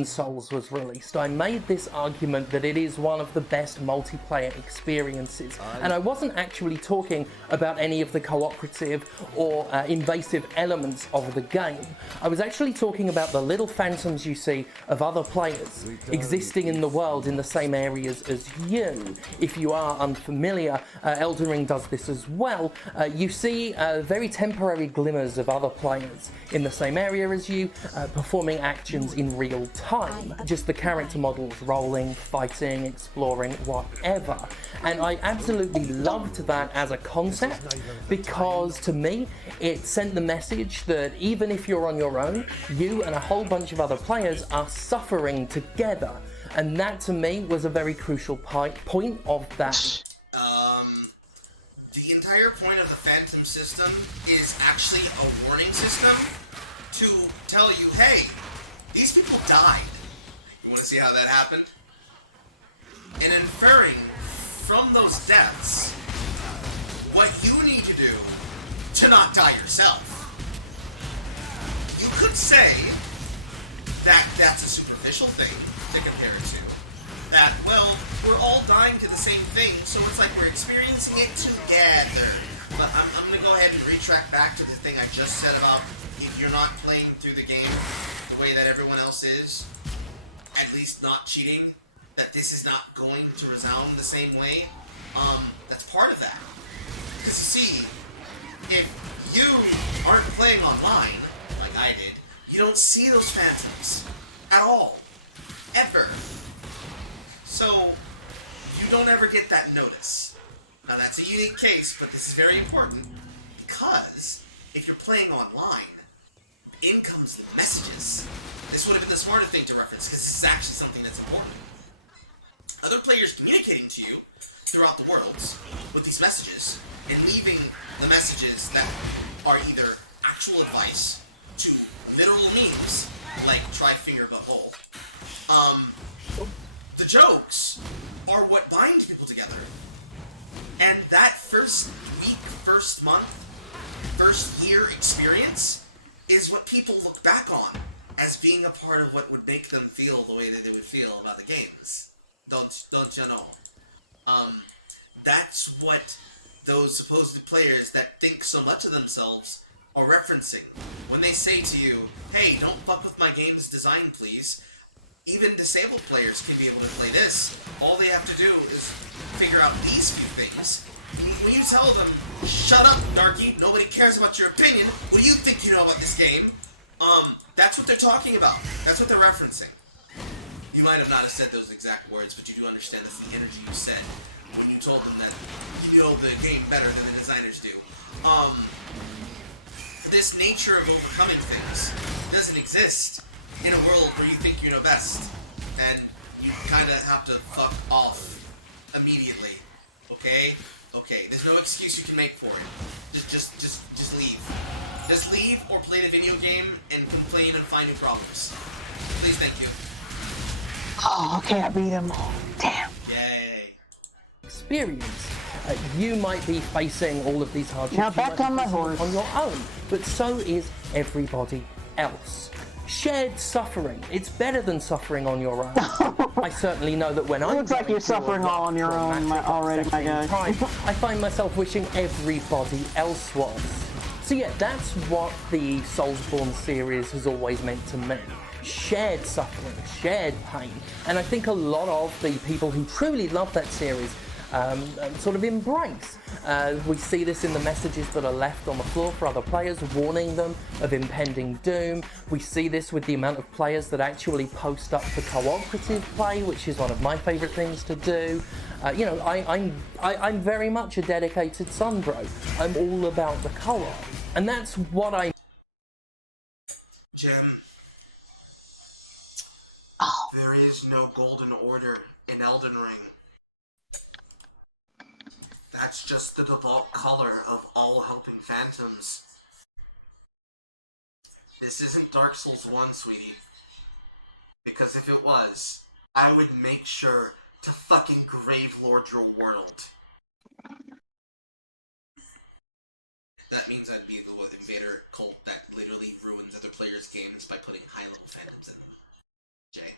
Souls was released, I made this argument that it is one of the best multiplayer experiences, and I wasn't actually talking about any of the cooperative or invasive elements of the game. I was actually talking about the little phantoms you see of other players existing in the world in the same areas as you. If you are unfamiliar, Elden Ring does this as well. You see very temporary glimmers of other players in the same area as you, performing actions in real time. Just the character models rolling, fighting, exploring, whatever. And I absolutely loved that as a concept, because to me it sent the message that even if you're on your own, you and a whole bunch of other players are suffering together. And that to me was a very crucial point of that. The entire point of the Phantom system is actually a warning system to tell you, hey, these people died. You want to see how that happened? And inferring from those deaths what you need to do to not die yourself. You could say that that's a superficial thing to compare it to. That, well, we're all dying to the same thing, so it's like we're experiencing it together. But I'm going to go ahead and retract back to the thing I just said about if you're not playing through the game the way that everyone else is, at least not cheating, that this is not going to resound the same way. That's part of that. Because you see, if you aren't playing online, like I did, you don't see those phantoms at all. Ever. So, you don't ever get that notice. Now that's a unique case, but this is very important. Because, if you're playing online, in comes the messages. This would have been the smarter thing to reference, because this is actually something that's important. Other players communicating to you throughout the worlds with these messages, and leaving the messages that are either actual advice to literal memes, like try finger butthole. The jokes are what bind people together. And that first week, first month, first year experience is what people look back on as being a part of what would make them feel the way that they would feel about the games. Don't you know? That's what those supposed players that think so much of themselves are referencing. When they say to you, hey, don't fuck with my game's design, please. Even disabled players can be able to play this. All they have to do is figure out these few things. when you tell them, shut up, Darky, nobody cares about your opinion, what do you think you know about this game? That's what they're talking about. That's what they're referencing. You might have not have said those exact words, but you do understand that's the energy you said when you told them that you know the game better than the designers do. This nature of overcoming things doesn't exist in a world where you think you know best, and you kind of have to fuck off immediately. Okay? Okay. There's no excuse you can make for it. Just leave. Just leave or play the video game and complain and find new problems. Please, thank you. Oh, okay, I beat him. Damn. Yay. Experience. You might be facing all of these hardships. Now back on my horse. On your own, but so is everybody else. Shared suffering. It's better than suffering on your own. I certainly know that when I looks like you're suffering all on your own already, my guy. I find myself wishing everybody else was. So yeah, that's what the Soulsborne series has always meant to me. Shared suffering, shared pain. And I think a lot of the people who truly love that series sort of embrace. We see this in the messages that are left on the floor for other players, warning them of impending doom. We see this with the amount of players that actually post up for cooperative play, which is one of my favourite things to do. You know, I'm very much a dedicated Sunbro. I'm all about the co-op. And that's what I... Jim, there is no golden order in Elden Ring. That's just the default color of all helping phantoms. This isn't Dark Souls 1, sweetie. Because if it was, I would make sure to fucking Gravelord your world. That means I'd be the invader cult that literally ruins other players' games by putting high-level phantoms in them. Jay.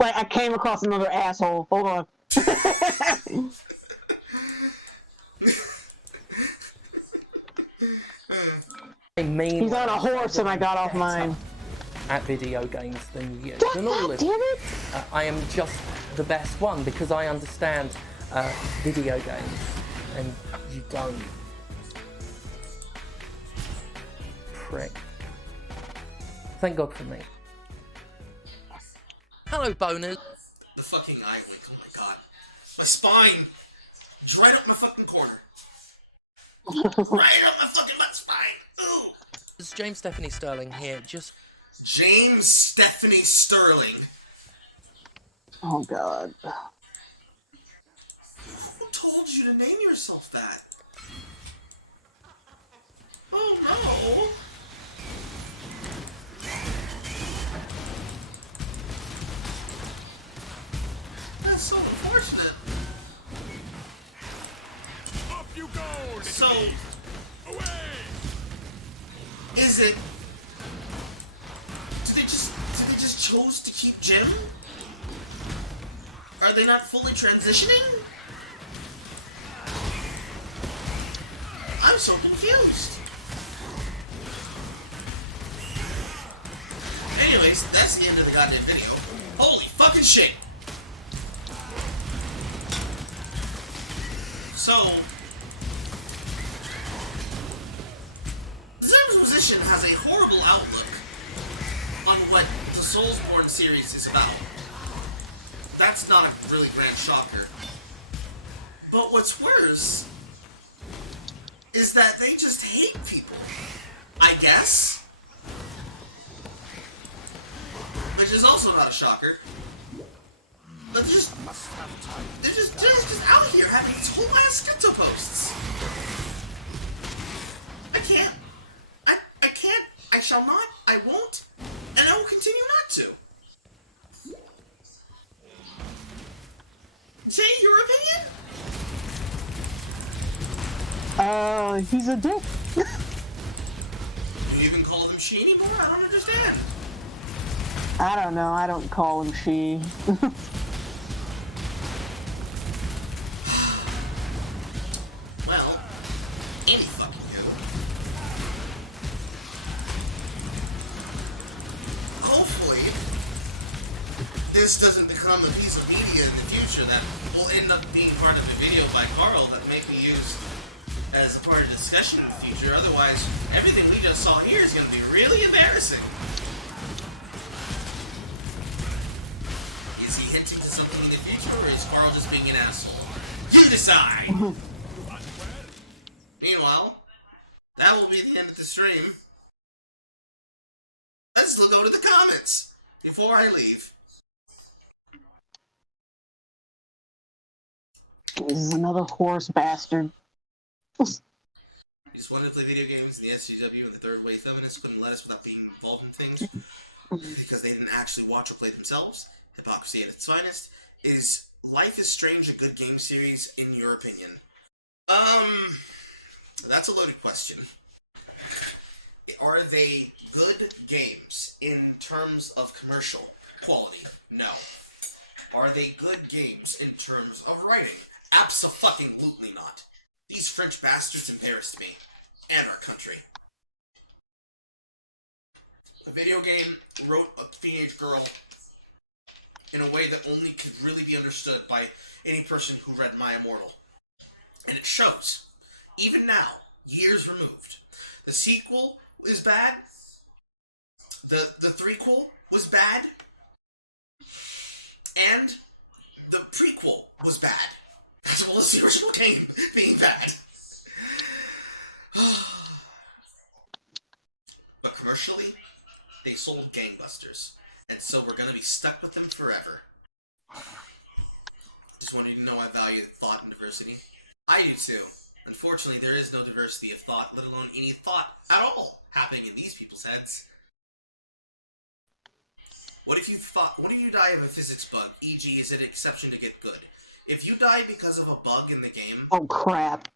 Wait, I came across another asshole. Hold on. I mean, he's on a horse and I got off mine. At video games than you. Damn it! I am just the best one because I understand video games and you don't. Prick. Thank God for me. Hello, boners. The fucking eye wink, oh my god. My spine! It's right up my fucking corner. Right up my fucking butt spine! Ooh! It's James Stephanie Sterling here, just... James Stephanie Sterling. Oh god. Who told you to name yourself that? Oh no! That's so unfortunate. Up you go, So, away! is it... Do they just chose to keep Jim? Are they not fully transitioning? I'm so confused. Anyways, that's the end of the goddamn video. Holy fucking shit! So, Jimqusition has a horrible outlook on what the Soulsborne series is about. That's not a really grand shocker. But what's worse is that they just hate people, I guess. Which is also not a shocker. But they're just out here having these whole ass crypto posts. I can't. I shall not. I won't. And I will continue not to. Jay, your opinion? He's a dick. Do you even call them she anymore? I don't understand. I don't know. I don't call him she. Well, any fucking who. Hopefully, this this doesn't become a piece of media in the future that will end up being part of a video by Carl that may be used as a part of discussion in the future. Otherwise, everything we just saw here is going to be really embarrassing. Is he hinting to something in the future, or is Carl just being an asshole? You decide! Meanwhile, that will be the end of the stream. Let's go to the comments before I leave. This is another horse bastard. We just wanted to play video games in the SGW, and the third wave feminists couldn't let us without being involved in things because they didn't actually watch or play themselves. Hypocrisy at its finest. Is Life is Strange a good game series, in your opinion? That's a loaded question. Are they good games in terms of commercial quality? No. Are they good games in terms of writing? Abso-fucking-lutely not. These French bastards embarrassed me. And our country. The video game wrote a teenage girl in a way that only could really be understood by any person who read My Immortal. And it shows. Even now, years removed. The sequel is bad. The threequel was bad. And the prequel was bad. As well as the original game being bad. But commercially, they sold gangbusters. And so we're gonna be stuck with them forever. Just wanted you to know I value thought and diversity. I do too. Unfortunately, there is no diversity of thought, let alone any thought at all happening in these people's heads. What if you die of a physics bug, e.g. is it an exception to get good? If you die because of a bug in the game... Oh, crap.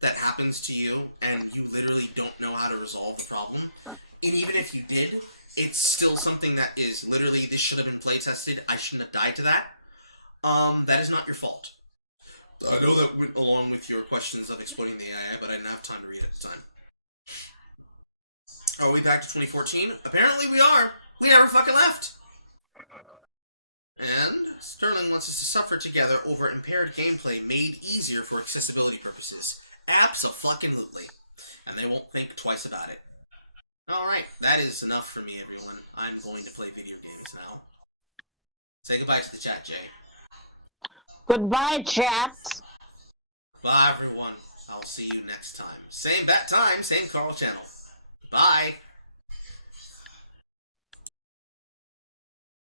...that happens to you, and you literally don't know how to resolve the problem, and even if you did, it's still something that is literally, this should have been play tested, I shouldn't have died to that, that is not your fault. I know that went along with your questions of exploiting the AI, but I didn't have time to read it at the time. Are we back to 2014? Apparently we are. We never fucking left. And Sterling wants us to suffer together over impaired gameplay made easier for accessibility purposes. Abso-fucking-lutely. And they won't think twice about it. Alright, that is enough for me, everyone. I'm going to play video games now. Say goodbye to the chat, Jay. Goodbye, chaps. Bye, everyone. I'll see you next time. Same bat time, same Carl channel. Bye.